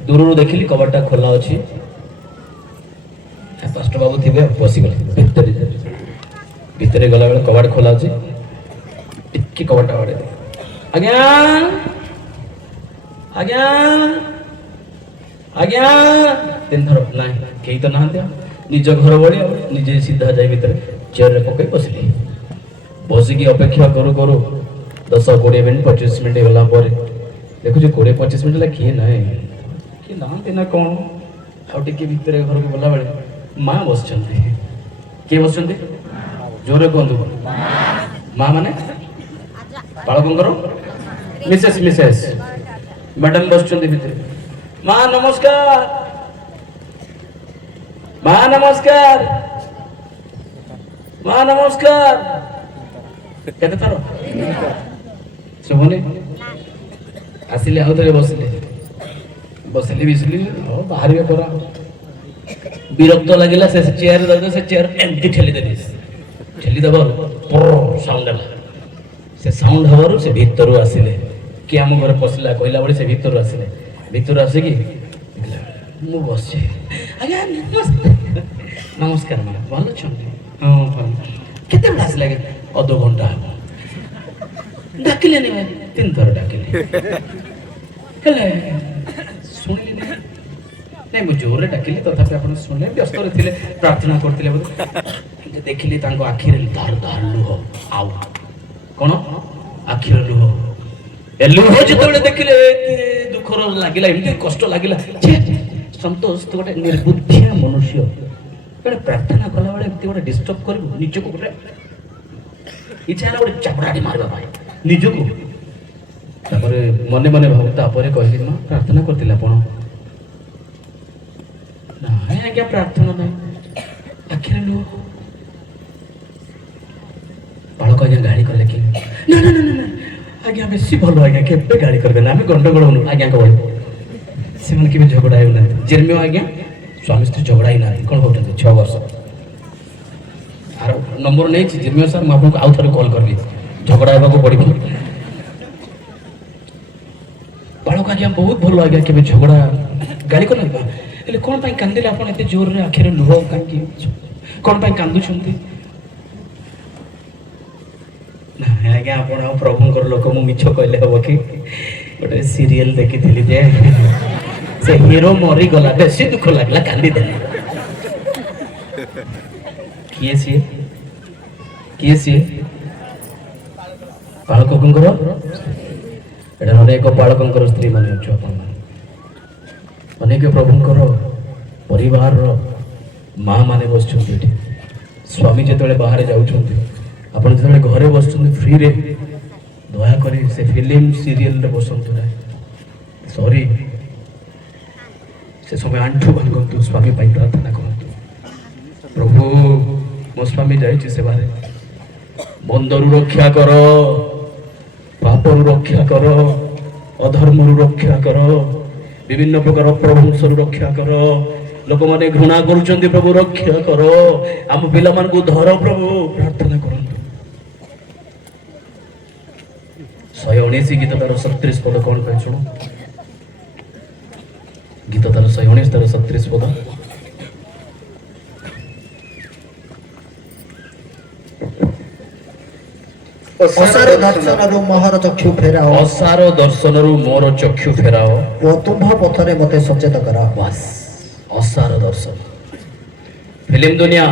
ଦୂରରୁ ଦେଖିଲି କବାଟଟା ଖୋଲା ଅଛି ପାଷ୍ଟର ବାବୁ ଥିବେ ପଶିଗଲେ ଭିତରେ ଗଲାବେଳେ କବାଟ ଖୋଲା ଅଛି ଟିକେ କବାଟଟା ବାଡ଼େଇ ଆଜ୍ଞା ଆଜ୍ଞା ଆଜ୍ଞା 3 ଥର ନାଇଁ କେହି ତ ନାହାନ୍ତି ନିଜ ଘର ଭଳି ଆଉ ନିଜେ ସିଧା ଯାଇ ଭିତରେ ଚେୟାରରେ ପକେଇ ବସିକି ଅପେକ୍ଷା କରୁ 10-20 ମିନିଟ୍ 25 ମିନିଟ୍ ଗଲା ପରେ ଦେଖୁଛୁ 20-25 ମିନିଟ୍ ହେଲା କିଏ ନାହାନ୍ତି ନା କ'ଣ ଆଉ ଟିକେ ଭିତରେ ଘରକୁ ଗଲାବେଳେ ମା ବସିଛନ୍ତି କିଏ ବସିଛନ୍ତି ଜୋରେ କୁହନ୍ତୁ ମା ମାନେ ବାଳକଙ୍କର ମିସେସ୍ ମ୍ୟାଡାମ ବସିଛନ୍ତି ଭିତରେ ମା ନମସ୍କାର କେତେ ଥର ଶୁଭୁନି ଆସିଲେ ଆଉ ଥରେ ବସିଲି ବାହାରିବେ ପରା ବିରକ୍ତ ଲାଗିଲା ସେ ଚେୟାର ସେ ଚେୟାର ଏମିତି ଠେଲିଦେବାରୁ ସାଉଣ୍ଡ ହେଲା ସେ ସାଉଣ୍ଡ ହେବାରୁ ସେ ଭିତରୁ ଆସିଲେ କିଏ ଆମ ଘରେ ପଶିଲା କହିଲା ବେଳେ ସେ ଭିତରୁ ଆସିକି ମୁଁ ବସିଛି ଆଜ୍ଞା ନମସ୍କାର ମା ଭଲ ଅଛନ୍ତି ହଁ ଭଲ କେତେବେଳେ ଆସିଲେ ଆଜ୍ଞା ଅଧଘଣ୍ଟା ହେବ ଡାକିଲେନି 3 ଥର ଡାକିଲେ ହେଲେ ଶୁଣିଲି ନାଇଁ ମୁଁ ଜୋରରେ ଡାକିଲି ତଥାପି ଆପଣ ଶୁଣିଲେ ବ୍ୟସ୍ତରେ ଥିଲେ ପ୍ରାର୍ଥନା କରିଥିଲେ ବୋଧେ ଦେଖିଲି ତାଙ୍କ ଆଖିରେ ଧାର ଲୁହ ଆଉ କ'ଣ ଆଖିର ଲୁହ ଯେତେବେଳେ ଦେଖିଲେ ଦୁଃଖର ଲାଗିଲା ଏମିତି କଷ୍ଟ ଲାଗିଲା ସନ୍ତୋଷ ତୁ ଗୋଟେ ନିର୍ବୁଦ୍ଧିଆ ମନୁଷ୍ୟ ଗୋଟେ ପ୍ରାର୍ଥନା କଲାବେଳେ ଏମିତି ଗୋଟେ ଡିଷ୍ଟର୍ବ କରିବୁ ନିଜକୁ ଗୋଟେ ଇଚ୍ଛା ହେଲା ଗୋଟେ ଚାପଡ଼ାଟି ମାରିବା ପାଇଁ ନିଜକୁ ତାପରେ ମନେ ଭାବୁ ତାପରେ କହିଲି ମା ପ୍ରାର୍ଥନା କରିଥିଲେ ଆପଣ ନାଇଁ ଆଜ୍ଞା ପ୍ରାର୍ଥନା ନାହିଁ ଆଖିରେ ଲୁହ ବାଳକ ଆଜ୍ଞା ଗାଳି କଲେ କି ନା ଆଜ୍ଞା ବେଶୀ ଭଲ ଆଜ୍ଞା କେବେ ଗାଳି କରିବେନି ଆମେ ଗଣ୍ଡଗୋଳ ହଉନୁ ଆଜ୍ଞାଙ୍କ ଭଳି ସେମାନେ କେବେ ଝଗଡ଼ା ହେଉନାହାନ୍ତି ଜେର୍ମିଓ ଆଜ୍ଞା ସ୍ୱାମୀ ସ୍ତ୍ରୀ ଝଗଡ଼ା ହେଇନାହାନ୍ତି କ'ଣ କହୁଛନ୍ତି 6 ବର୍ଷ ଆର ନମ୍ବର ନେଇଛି ଜେର୍ମିଓ ସାର୍ ମୁଁ ଆପଣଙ୍କୁ ଆଉ ଥରେ କଲ୍ କରିବି ଝଗଡ଼ା ହେବାକୁ ପଡ଼ିବ ବାଳକ ଆଜ୍ଞା ବହୁତ ଭଲ ଆଜ୍ଞା କେବେ ଝଗଡ଼ା ଗାଳି କରୁନାହାନ୍ତି ହେଲେ କ'ଣ ପାଇଁ କାନ୍ଦିଲେ ଆପଣ ଏତେ ଜୋରରେ ଆଖିରେ ଲୁହ କାହିଁକି କ'ଣ ପାଇଁ କାନ୍ଦୁଛନ୍ତି? ନାଇଁ ଆଜ୍ଞା ଆପଣ ଆଉ ପ୍ରଭୁଙ୍କର ଲୋକ, ମୁଁ ମିଛ କହିଲେ ହବ କି? ଗୋଟେ ସିରିଏଲ ଦେଖିଥିଲି ଯେ ସେ ହିରୋ ମରିଗଲା, ବେଶୀ ଦୁଃଖ ଲାଗିଲା, କାନ୍ଦିଦେଲେ। କିଏ ସିଏ? କିଏ ସିଏ? ପାଳକଙ୍କର, ଏଟା ଅନେକ ପାଳକଙ୍କର ସ୍ତ୍ରୀ ମାନେ ଅଛୁ ଆପଣମାନେ, ଅନେକ ପ୍ରଭୁଙ୍କର ପରିବାରର ମା ମାନେ ବସିଛନ୍ତି ଏଠି। ସ୍ୱାମୀ ଯେତେବେଳେ ବାହାରେ ଯାଉଛନ୍ତି, ଆପଣ ଯେତେବେଳେ ଘରେ ବସୁଛନ୍ତି ଫ୍ରିରେ, ଦୟାକରି ସେ ଫିଲ୍ମ ସିରିଏଲରେ ବସନ୍ତୁ ନାହିଁ। ସରି, ସେ ସମୟ ଆଣ୍ଠୁ ଭାଙ୍ଗନ୍ତୁ, ସ୍ୱାମୀ ପାଇଁ ପ୍ରାର୍ଥନା କରନ୍ତୁ। ପ୍ରଭୁ ମୋ ସ୍ୱାମୀ ଯାଇଛି ସେବାରେ, ମନ୍ଦରୁ ରକ୍ଷା କର, ପାପରୁ ରକ୍ଷା କର, ଅଧର୍ମରୁ ରକ୍ଷା କର, ବିଭିନ୍ନ ପ୍ରକାର ଅପ୍ରଭଂଶରୁ ରକ୍ଷା କର। ଲୋକମାନେ ଘୃଣା କରୁଛନ୍ତି, ପ୍ରଭୁ ରକ୍ଷା କର, ଆମ ପିଲାମାନଙ୍କୁ ଧର ପ୍ରଭୁ, ପ୍ରାର୍ଥନା କରନ୍ତୁ। 119 ଗୀତ ତାର 37 ପଦ କ'ଣ ପାଇଁ ଶୁଣ? ଗୀତ ତାର 119 ତାର 37 ପଦ। ଅସାର ଦର୍ଶନରୁ ମୋହର ଚକ୍ଷୁ ଫେରାଅ, ଅସାର ଦର୍ଶନରୁ ମୋର ଚକ୍ଷୁ ଫେରାଅ, ଓ ତୁମ୍ଭ ପଥରେ ମୋତେ ସଚେତ କର। ବାସ୍, ଅସାର ଦର୍ଶନ। ଫିଲ୍ମ ଦୁନିଆ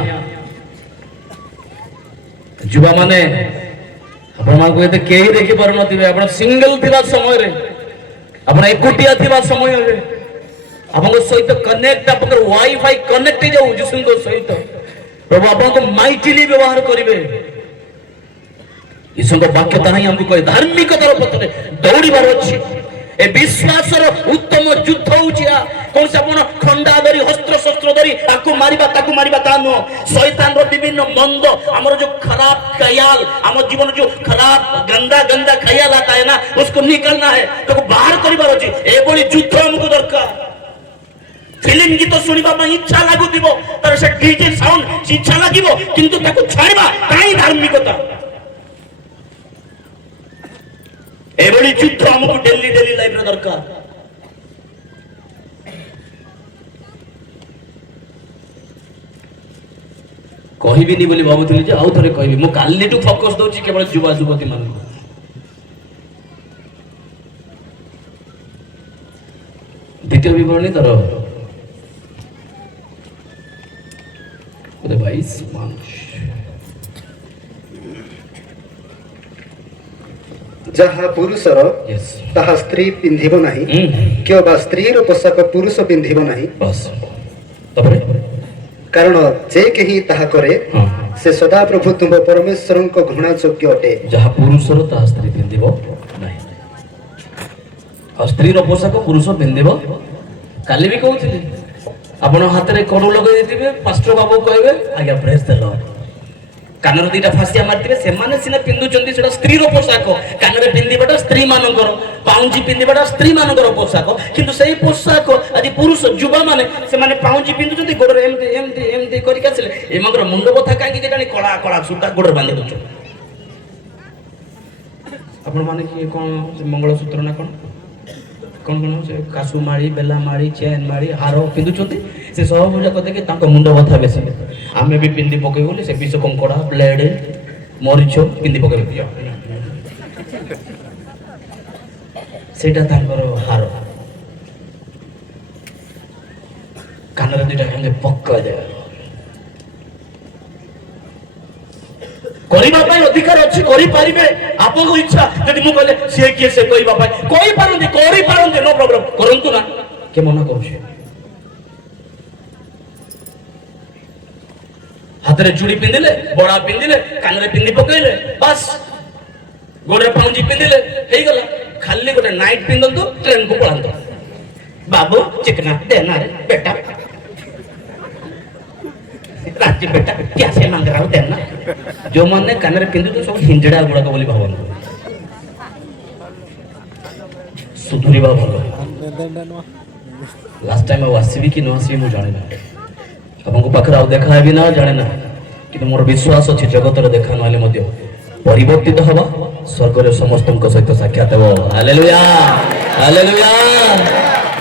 ଯୁବାମାନେ ଆପଣମାନଙ୍କୁ ଏତେ କେହି ଦେଖିପାରୁନଥିବେ। ଆପଣ ସିଙ୍ଗଲ ଥିବା ସମୟରେ, ଆପଣ ଏକୁଟିଆ ଥିବା ସମୟରେ ଆପଣଙ୍କ ସହିତ କନେକ୍ଟ, ଆପଣଙ୍କର ୱାଇଫାଇ କନେକ୍ଟ ହେଇଯାଉ ଯୀଶୁଙ୍କ ସହିତ। ପ୍ରଭୁ ଆପଣଙ୍କୁ ମାଇଟିଲି ବ୍ୟବହାର କରିବେ। ଯୀଶୁଙ୍କ ବାକ୍ୟ ତାହା ହିଁ ଆମକୁ କହେ, ଧାର୍ମିକତାର ପଥରେ ଦୌଡ଼ିବାର ଅଛି। ଏ ବିଶ୍ୱାସର ଉତ୍ତମ ଯୁଦ୍ଧ ହେଉଛି କୌଣସି ଆପଣ ଖଣ୍ଡା ଧରି, ଅସ୍ତ୍ରଶସ୍ତ୍ର ଧରି ତାକୁ ମାରିବା ତା ନୁହଁ। ଶୈତାନର ବିଭିନ୍ନ ମନ୍ଦ, ଆମର ଯୋଉ ଖରାପ ख्याल, ଆମ ଜୀବନ ଯୋଉ ଖରାପ ଗନ୍ଦା ख्याल आता है ना, उसको निकालना है, ତାକୁ ବାହାର କରିବାର ଅଛି। ଏଭଳି ଯୁଦ୍ଧ ଆମକୁ ଦରକାର। ଫିଲ୍ମ ଗୀତ ଶୁଣିବା ପାଇଁ ଇଚ୍ଛା ଲାଗୁଥିବ, ତାର ସେ ଡିଜେ ସାଉଣ୍ଡ ଇଚ୍ଛା ଲାଗିବ, କିନ୍ତୁ ତାକୁ ଛାଡ଼ିବା କାହିଁ? ଧାର୍ମିକତା। ଏଭଳି ଯୁଦ୍ଧ ଆମକୁ ଡେଲି ଲାଇଫରେ ଦରକାର। କହିବିନି ବୋଲି ଭାବୁଥିଲି ଯେ ଆଉ ଥରେ କହିବି। ମୁଁ କାଲିଠୁ ଫୋକସ ଦଉଛି କେବଳ ଯୁବତୀ ମାନଙ୍କୁ। ଦ୍ୱିତୀୟ ବିବରଣୀ ତାର 22 ଯାହା ପୁରୁଷର Yes. ତାହା ସ୍ତ୍ରୀ ପିନ୍ଧିବ ନାହିଁ, ହୁଁ। କିମ୍ବା ସ୍ତ୍ରୀର ପୋଷାକ ପୁରୁଷ ପିନ୍ଧିବ ନାହିଁ, ବାସ୍। ତାପରେ କାରଣ ଯେ କେହି ତାହା କରେ ହଁ। ସେ ସଦାପ୍ରଭୁ ତୁମ୍ଭ ପରମେଶ୍ୱରଙ୍କ ଘୃଣା ଯୋଗ୍ୟ ଅଟେ। ଯାହା ପୁରୁଷର ତାହା ସ୍ତ୍ରୀ ପିନ୍ଧିବ ନାହିଁ। ଆଉ ସ୍ତ୍ରୀର ପୋଷାକ ପୁରୁଷ ପିନ୍ଧିବ। କାଲି ବି କହୁଥିଲି, ଆପଣ ହାତରେ କରୁ ଲଗେଇ ଦେଇଥିବେ, ପାଷ୍ଟର ବାବୁ କହିବେ ଆଜ୍ଞା ପ୍ରେଜ୍ ଦ ଲର୍ଡ। କାନରେ ଦିଟା ଫାସିଆ ମାରିଥିବେ, ସେମାନେ ସିନା ପିନ୍ଧୁଛନ୍ତି ସେଟା ସ୍ତ୍ରୀର ପୋଷାକ। କାନରେ ପିନ୍ଧିବାଟା ସ୍ତ୍ରୀ ମାନଙ୍କର, ପାଉଁଜି ପିନ୍ଧିବାଟା ସ୍ତ୍ରୀ ମାନଙ୍କର ପୋଷାକ। କିନ୍ତୁ ସେଇ ପୋଷାକ ଆଜି ପୁରୁଷ ଯୁବାମାନେ ସେମାନେ ପାଉଁଜି ପିନ୍ଧୁଛନ୍ତି, ଗୋଡରେ ଏମିତି ଏମିତି ଏମିତି କରିକି ଆସିଲେ ଏମାନଙ୍କର ମୁଣ୍ଡ ବଥା କାହିଁକି କେଜାଣି କଳା ସୂତା ଗୋଡରେ ବାନ୍ଧି ଦଉଛନ୍ତି। ଆପଣ ମାନେ କି କଣ ମଙ୍ଗଳସୂତ୍ର ନା କଣ ସେ କାଶୁ ମାଳି, ବେଲା ମାଳି, ଚେନ୍ ମାଳି, ହାର ପିନ୍ଧୁଛନ୍ତି। ସେ ସବୁ ଯାକ ଦେଖି ତାଙ୍କ ମୁଣ୍ଡ ବଥା ବେଶୀ। ଆମେ ବି ପିନ୍ଧି ପକେଇବୁ ବୋଲି ସେ ବିଷ କଙ୍କଡା, ବ୍ଲେଡ, ମରିଚ ପିନ୍ଧି ପକେଇବୁ, ସେଇଟା ତାଙ୍କର ହାର। କାନରେ ଦୁଇଟା ଖଣ୍ଡେ ପକ୍କା ଦେବା। କରିବା ପାଇଁ ଅଧିକାର ଅଛି, କରିପାରିବେ। ଆପଣଙ୍କ ଇଚ୍ଛା। ଯଦି ମୁଁ କହିଲେ ସିଏ କିଏ ସେ କହିବା ପାଇଁ, କହିପାରନ୍ତି, କରିପାରନ୍ତି, ନୋ ପ୍ରୋବ୍ଲେମ, କରନ୍ତୁ ନା, କିଏ ମନା କରୁଛି? ହାତରେ ଚୁଡ଼ି ପିନ୍ଧିଲେ, ବଡା ପିନ୍ଧିଲେ, କାନରେ ପିନ୍ଧି ପକେଇଲେ, ବାସ୍। ଗୋଡରେ ପାଉଁଜି ପିନ୍ଧିଲେ, ହେଇଗଲା। ଖାଲି ଗୋଟେ ନାଇଟ୍ ପିନ୍ଧନ୍ତୁ, ଟ୍ରେନକୁ ପଳାନ୍ତୁ। ବାବୁ ଚିକନା ଦେନା रे बेटा, ରାଜି ବେଟା क्या से मांग रहा हूं देना। जो माने काନରେ ପିନ୍ଧୁଛୁ ସବୁ ହିଞ୍ଜଡା ଗୁଡାକ ବୋଲି ଭାବନ୍ତୁ। ସୁଧୁରିବା ଭଲ। ଲାଷ୍ଟ ଟାଇମ ଆଉ ଆସିବି କି ନ ଆସିବି ମୁଁ ଜାଣେ ନା, ଆପଣଙ୍କ ପାଖରେ ଆଉ ଦେଖା ହେବି ନା ଜାଣେ ନା, କିନ୍ତୁ ମୋର ବିଶ୍ୱାସ ଅଛି ଜଗତରେ ଦେଖା ନହେଲେ ମଧ୍ୟ ପରିବର୍ତ୍ତିତ ହବା, ସ୍ୱର୍ଗରେ ସମସ୍ତଙ୍କ ସହିତ ସାକ୍ଷାତ ହେବ। Hallelujah, hallelujah.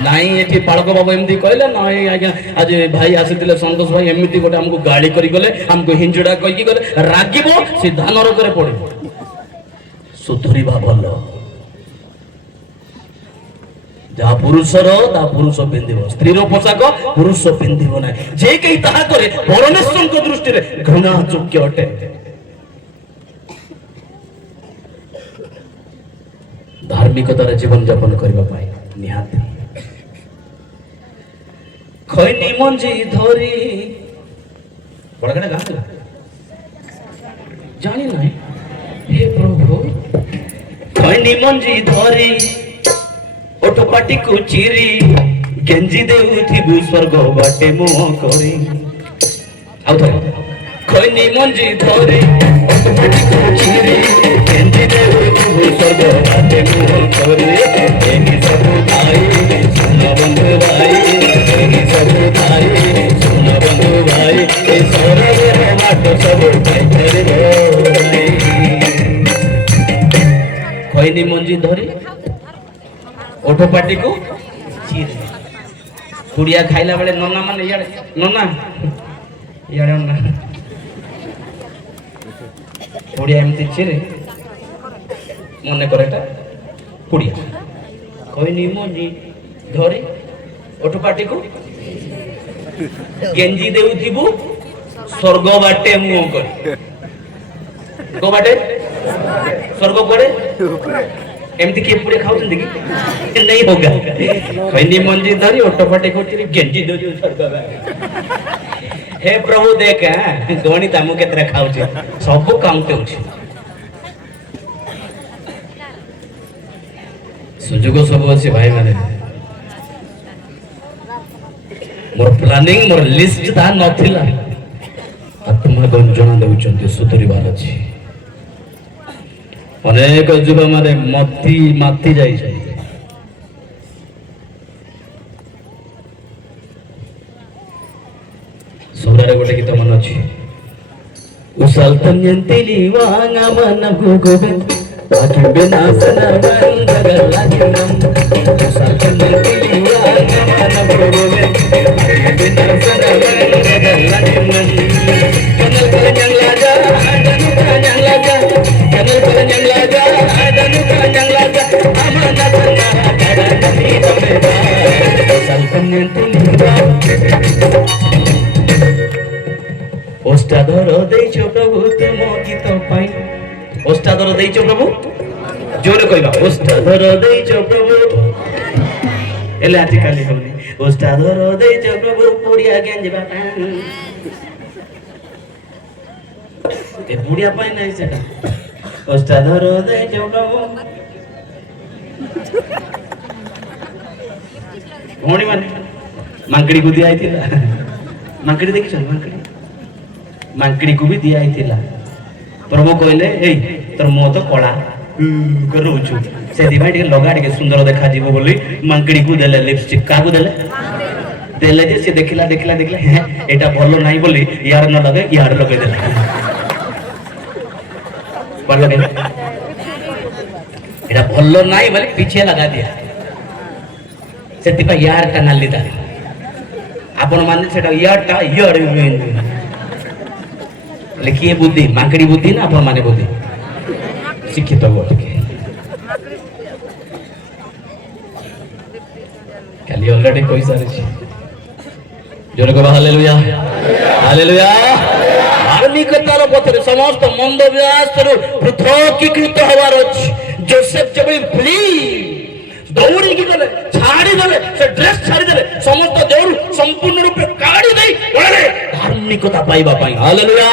ନାଇଁ ଏଠି ପାଳକ ବାବୁ ଏମିତି କହିଲେ ନାଇଁ ଆଜ୍ଞା ଆଜି ଭାଇ ଆସିଥିଲେ ସନ୍ତୋଷ ଭାଇ ଏମିତି ଗୋଟେ ଆମକୁ ଗାଳି କରି ଗଲେ ଆମକୁ ହିଞ୍ଜୁଡା କହିକି ଗଲେ ରାଗିବ ସିଧା ନରକରେ ପଡିବ ସୁଧୁରିବା ଭଲ ଯାହା ପୁରୁଷର ତା ପୁରୁଷ ପିନ୍ଧିବ ସ୍ତ୍ରୀର ପୋଷାକ ପୁରୁଷ ପିନ୍ଧିବ ନାହିଁ ଯେ କେହି ତାହା କରେ ପରମେଶ୍ୱରଙ୍କ ଦୃଷ୍ଟିରେ ଘୃଣା ଯୋଗ୍ୟ ଅଟେ ଧାର୍ମିକତାର ଜୀବନ ଯାପନ କରିବା ପାଇଁ ନିହାତି ଖୈନି ମଞ୍ଜି ଧରି ବଡ଼ଗଡ଼ା ଗାଁ ଥିଲା ଜାଣି ନାହିଁ ହେ ପ୍ରଭୁ ଖୈନି ମଞ୍ଜି ଧରି ओठ पाटी को चिरी गेंजी देउथिबु स्वर्ग बाटे मुह करी आउ थरे खैनी मंजी धरे ओठ पाटी को चिरी गेंजी देउथिबु स्वर्ग बाटे मुह करी एनी सब भाई सुन बंधु भाई एनी सब भाई सुन बंधु भाई ए सोरे माट सब करबो खैनी मंजी धरी ओठ पाटी को चिरे पुड़िया खाइला बेले नन्ना माने इयाडे नन्ना इयाडे नन्ना पुड़िया एमती चिरे मने करेटा पुड़िया कहनी मजी धरे ओठ पाटी को गेंजी देउथिबु स्वर्ग बाटे मुह कर को बाटे स्वर्ग पड़े एमती किए पूरे खाऊं कि नहीं होगा खैनी मंजी धरी ओटोपाटे कोठी गेंजी दो स्वर्ग हे प्रभु देख गणित आमु केतरा खाउछे सब काउंट होउछे सुजोग सब अछि भाई माने मोर प्लानिंग मोर लिस्ट ता नथिला आत्मा गंजना देउचंती सुधरिबार अछि अनेक युवा माने मती माती जाई सोरारे गोटे गीत मन अछि उसाल तन्यंतिली वांगा मन गुगोबे आखि बिनासन मंगल लागिनम उसाल तन्यंतिली वांगा मन गुगोबे आखि बिनासन मंगल लागिनम कनल कलंग लाजा आदनु कलंग लाजा कनल कलंग लाजा आदनु कलंग लाजा अमना सना करनी तमेदा उसाल तन्यंतिली ओष्टाधर देइछो प्रभु तुम गीत पाई ओष्टाधर देइछो प्रभु जोरे कहबा ओष्टाधर देइछो प्रभु एले आटी काली होनी ओष्टाधर देइछो प्रभु पुड़िया गेंजबा ए पुड़िया पाई नहीं सेटा ओष्टाधर देइछो प्रभु होनी माने मांकड़ी को दिया आइथिला मांकड़ी देखिछ मांकड़ी मांकड़ी को भी दिया आइथिला प्रभु कहले ए तोर मुह तो कला करूछु से दिबा ଟିକେ लगा ଟିକେ सुंदर देखा जीवो बोली मांकड़ी को देले लिपस्टिक का को देले देले जे से देखिला देखिला देखिला हे एटा भलो नाही बोली यार न लगे यार लगे देले पर लगे एटा भलो नाही बोली पीछे लगा दिया से दिबा यार टा नाली दा आपण माने सेटा यार टा यार लिखिए बुद्धि मांकड़ी बुद्धि ना अपन माने बुद्धि शिक्षित हो खाली ऑलरेडी कोई सारे जोर को हालेलुया हालेलुया धार्मिकतार पथरे समस्त मंद व्यास्तरु पृथकीकृत हवार अछि जोसेफ जब फ्ली दौड़ी की गले छाड़ी देले से ड्रेस छाड़ी देले समस्त देउर संपूर्ण रूपे काढ़ी देई ओरे धार्मिकता पाइबा पाई हालेलुया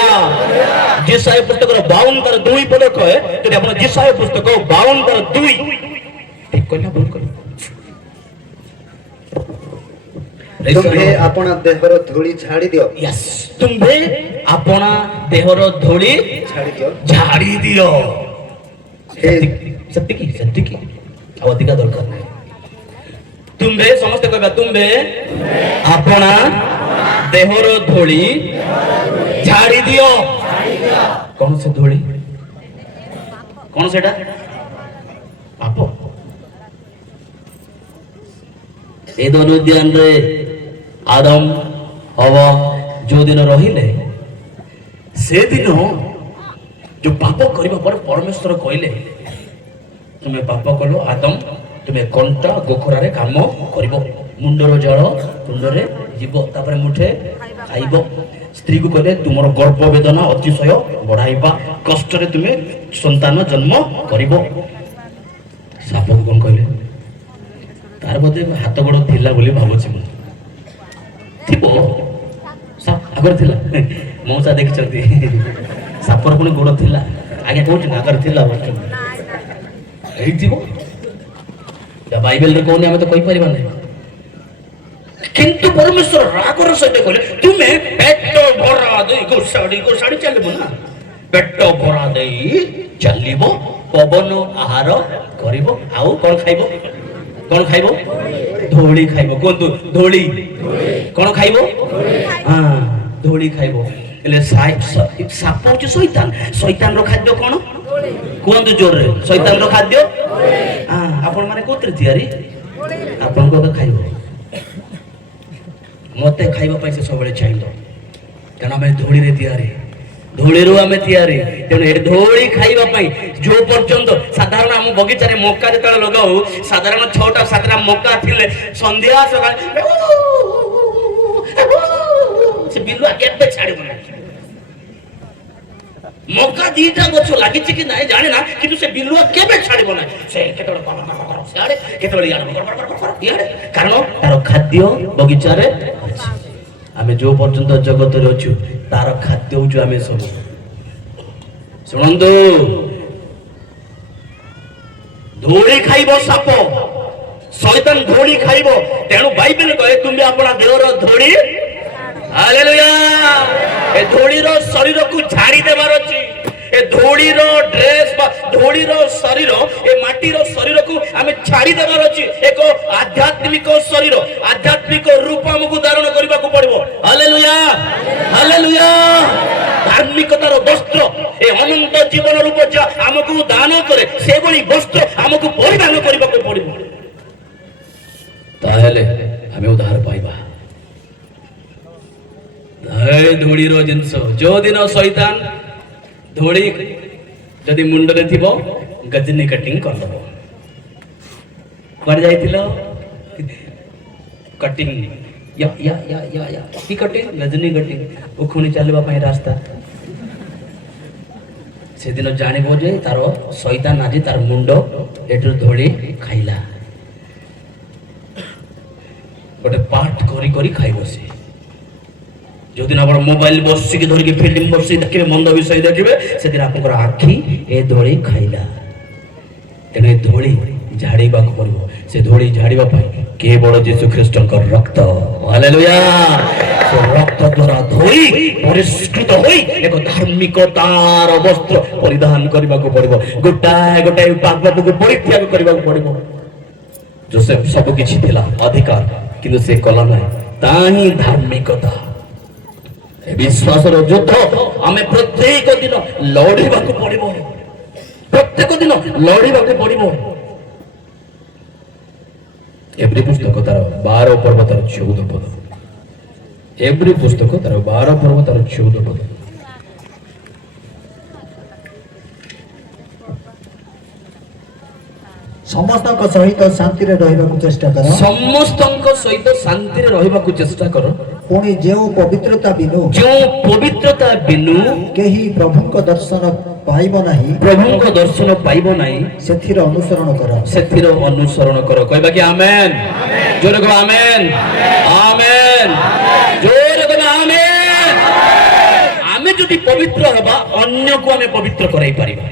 जेसाया पुस्तक 52 तार 2 पद कहे जदि आपण जेसाया पुस्तक 52 तार 2 ठीक कहला बोल कर तुम्हे अपना देहर धूली झाड़ी दियो यस तुम्हे अपना देहर धूली झाड़ी दियो सत्य की अधिका दरकार नहीं तुम्हे समस्त कहबा तुम्हे अपना देहर धूली झाड़ी दियो कौन से धूली कौन सेटा पाप ଏଦନ ଉଦ୍ୟାନରେ ଆଦମ ହବା ଯୋଉଦିନ ରହିଲେ ସେଦିନ ଯୋଉ ପାପ କରିବା ପରେ ପରମେଶ୍ୱର କହିଲେ ତୁମେ ପାପ କଲ ଆଦମ ତୁମେ କଣ୍ଟା ଗୋଖରାରେ କାମ କରିବ ମୁଣ୍ଡର ଜଳ ତୁଣ୍ଡରେ ଯିବ ତାପରେ ମୁଠେ ଖାଇବ ସ୍ତ୍ରୀକୁ କହିଲେ ତୁମର ଗର୍ଭ ବେଦନା ଅତିଶୟ ବଢାଇବା କଷ୍ଟରେ ତୁମେ ସନ୍ତାନ ଜନ୍ମ କରିବ ସାପକୁ କଣ କହିଲେ ତାର ବୋଧେ ହାତ ଗୋଡ ଥିଲା ବୋଲି ଭାବୁଛି ମୁଁ ଥିବ ଆଗରେ ଥିଲା ମଉସା ଦେଖିଛନ୍ତି ସାପର ପୁଣି ଗୋଡ ଥିଲା ଆଜ୍ଞା କହୁଛି ନା ଆଗରେ ଥିଲା ହେଇଥିବ ବାଇବେଲରେ କହୁନି ଆମେ ତ କହିପାରିବା ନାହିଁ କିନ୍ତୁ ପରମେଶ୍ୱର ରାଗର ସହିତ କହିଲେ ତୁମେ ପେଟ ଭରା ଦେଇ ଗୋଷାଡି ଚାଲିବ ନା ପେଟ ଭରା ଦେଇ ଚାଲିବ ପବନ ଆହାର କରିବ ଆଉ କଣ ଖାଇବ ଧୂଳି ଖାଇବ କୁହନ୍ତୁ ଧୂଳି କଣ ଖାଇବ ହଁ ଧୂଳି ଖାଇବ ହେଲେ ସାପ ହଉଛି ଶୈତାନର ଖାଦ୍ୟ କଣ କୁହନ୍ତୁ ଜୋରରେ ଶୈତାନର ଖାଦ୍ୟ ଆପଣ ମାନେ କୋଉଥିରେ ତିଆରି ଆପଣଙ୍କ ଖାଇବ ମତେ ଖାଇବା ପାଇଁ ସେ ସବୁବେଳେ ଚାହିଁଲ କାରଣ ଆମେ ଧୂଳିରେ ତିଆରି ଧୂଳିରୁ ଆମେ ତିଆରି ତେଣୁ ଏଠି ଧୂଳି ଖାଇବା ପାଇଁ ଯୋଉ ପର୍ଯ୍ୟନ୍ତ ସାଧାରଣ ଆମ ବଗିଚାରେ ମକା ଯେତେବେଳେ ଲଗାଉ ସାଧାରଣ 6ଟା 7ଟା ମକା ଥିଲେ ସନ୍ଧ୍ୟା ସକାଳେ ସେ ବିଲୁଆ କେବେ ଛାଡ଼ିବ ନାହିଁ ମକା 2ଟା ଗଛ ଲାଗିଛି କି ନାହିଁ ଜାଣେ ନା କିନ୍ତୁ ସେ ବିଲୁଆ କେବେ ଛାଡ଼ିବ ନାହିଁ ସେ କେତେବେଳେ ସିଆଡ଼େ କେତେବେଳେ ଇଆଡ଼େ କାରଣ ତାର ଖାଦ୍ୟ ବଗିଚାରେ ଅଛି ଆମେ ଯୋଉ ପର୍ଯ୍ୟନ୍ତ ଜଗତରେ ଅଛୁ ତାର ଖାଦ୍ୟ ହଉଛୁ ଆମେ ସବୁ ଶୁଣନ୍ତୁ ଧୂଳି ଖାଇବ ସାପ ଶୈତାନ ଧୂଳି ଖାଇବ ତେଣୁ ବାଇବେଲ କହେ ତୁମେ ଆପଣ ଦେହର ଧୂଳି ହାଲେଲୁୟା ଏ ଧୂଳିର ଶରୀରକୁ ଝାଡ଼ି ଦେବାର ଅଛି ଏ ଧୂଳିର ଡ୍ରେସ ବା ଧୂଳିର ଶରୀର ଏ ମାଟିର ଶରୀରକୁ ଆମେ ଛାଡ଼ି ଦେବାର ଅଛି ଏକ ଆଧ୍ୟାତ୍ମିକ ଶରୀର ଆଧ୍ୟାତ୍ମିକ ରୂପ ଆମକୁ ଧାରଣ କରିବାକୁ ପଡ଼ିବ ହାଲେଲୁୟା ହାଲେଲୁୟା ଧାର୍ମିକତାର ବସ୍ତ୍ର ଏ ଅନନ୍ତ ଜୀବନ ରୂପ ଯା ଆମକୁ ଦାନ କରେ ସେଭଳି ବସ୍ତ୍ର ଆମକୁ ପରିଧାନ କରିବାକୁ ପଡ଼ିବ ତାହେଲେ ଆମେ ଉଦ୍ଧାର ପାଇବା ଧୂଳିର ଜିନିଷ ଯୋଉଦିନ ଶୈତାନ ଧୂଳି ଯଦି ମୁଣ୍ଡରେ ଥିବ ଗଜନି କଟିଂ କରିଦେବ କୁଆଡ଼େ ଯାଇଥିଲ କଟିଂ କି କଟିଂ ଗଜନି କଟିଂ ଉଖୁଣି ଚାଲିବା ପାଇଁ ରାସ୍ତା ସେଦିନ ଜାଣିବ ଯେ ତାର ଶୈତାନ ଆଜି ତାର ମୁଣ୍ଡ ଏଠୁ ଧୂଳି ଖାଇଲା ଗୋଟେ ପାଠ କରି କରି ଖାଇବ ସେ ଯୋଉଦିନ ଆପଣ ମୋବାଇଲ ବସିକି ଧରିକି ଫିଲ୍ମ ବସିକି ଦେଖିବେ ମନ୍ଦ ବିଷୟ ଦେଖିବେ ସେଦିନ ଆପଣଙ୍କର ଆଖି ଏ ଧୂଳି ଖାଇଲା ତେଣୁ ଏ ଧୂଳି ଝାଡ଼ିବାକୁ ପଡ଼ିବ ସେ ଧୂଳି ଝାଡ଼ିବା ପାଇଁ କେବଳ ଯୀଶୁ ଖ୍ରୀଷ୍ଟଙ୍କର ରକ୍ତ ହାଲେଲୁୟା ସେ ରକ୍ତ ଦ୍ୱାରା ଧୋଇ ପରିଷ୍କୃତ ହୋଇ ଏକ ଧାର୍ମିକତାର ବସ୍ତ୍ର ପରିଧାନ କରିବାକୁ ପଡ଼ିବ ଗୋଟାଏ ଗୋଟାଏ ପାପକୁ ପରିତ୍ୟାଗ କରିବାକୁ ପଡ଼ିବ ଯୋସେଫ ସବୁ କିଛି ଥିଲା ଅଧିକାର କିନ୍ତୁ ସେ କଲା ନାହିଁ ତା ହିଁ ଧାର୍ମିକତା ବିଶ୍ୱାସର ଯୁଦ୍ଧ ଆମେ ପ୍ରତ୍ୟେକ ଦିନ ଲଢ଼ିବାକୁ ପଡ଼ିବ ପ୍ରତ୍ୟେକ ଦିନ ଲଢ଼ିବାକୁ ପଡ଼ିବ ଏଭ୍ରି ପୁସ୍ତକ ତାର 12 ପର୍ବ ତାର 14 ପଦ ଏଭ୍ରି ପୁସ୍ତକ ତାର 12 ପର୍ବ ତାର 14 ପଦ ସମସ୍ତଙ୍କ ସହିତ ଶାନ୍ତିରେ ରହିବାକୁ ଚେଷ୍ଟା କର ସମସ୍ତଙ୍କ ସହିତ ଶାନ୍ତିରେ ରହିବାକୁ ଚେଷ୍ଟା କର ପୁଣି ଯେଉଁ ପବିତ୍ରତା ବିନୁ କେହି ପ୍ରଭୁଙ୍କ ଦର୍ଶନ ପାଇବ ନାହିଁ ସେଥିର ଅନୁସରଣ କର କହିବା କି ଆମେନ୍ ଜୋରେ କହ ଆମେନ୍ ଆମେନ୍ ଜୋରେ କହ ଆମେନ୍ ଆମେ ଯଦି ପବିତ୍ର ହେବା ଅନ୍ୟକୁ ଆମେ ପବିତ୍ର କରାଇ ପାରିବା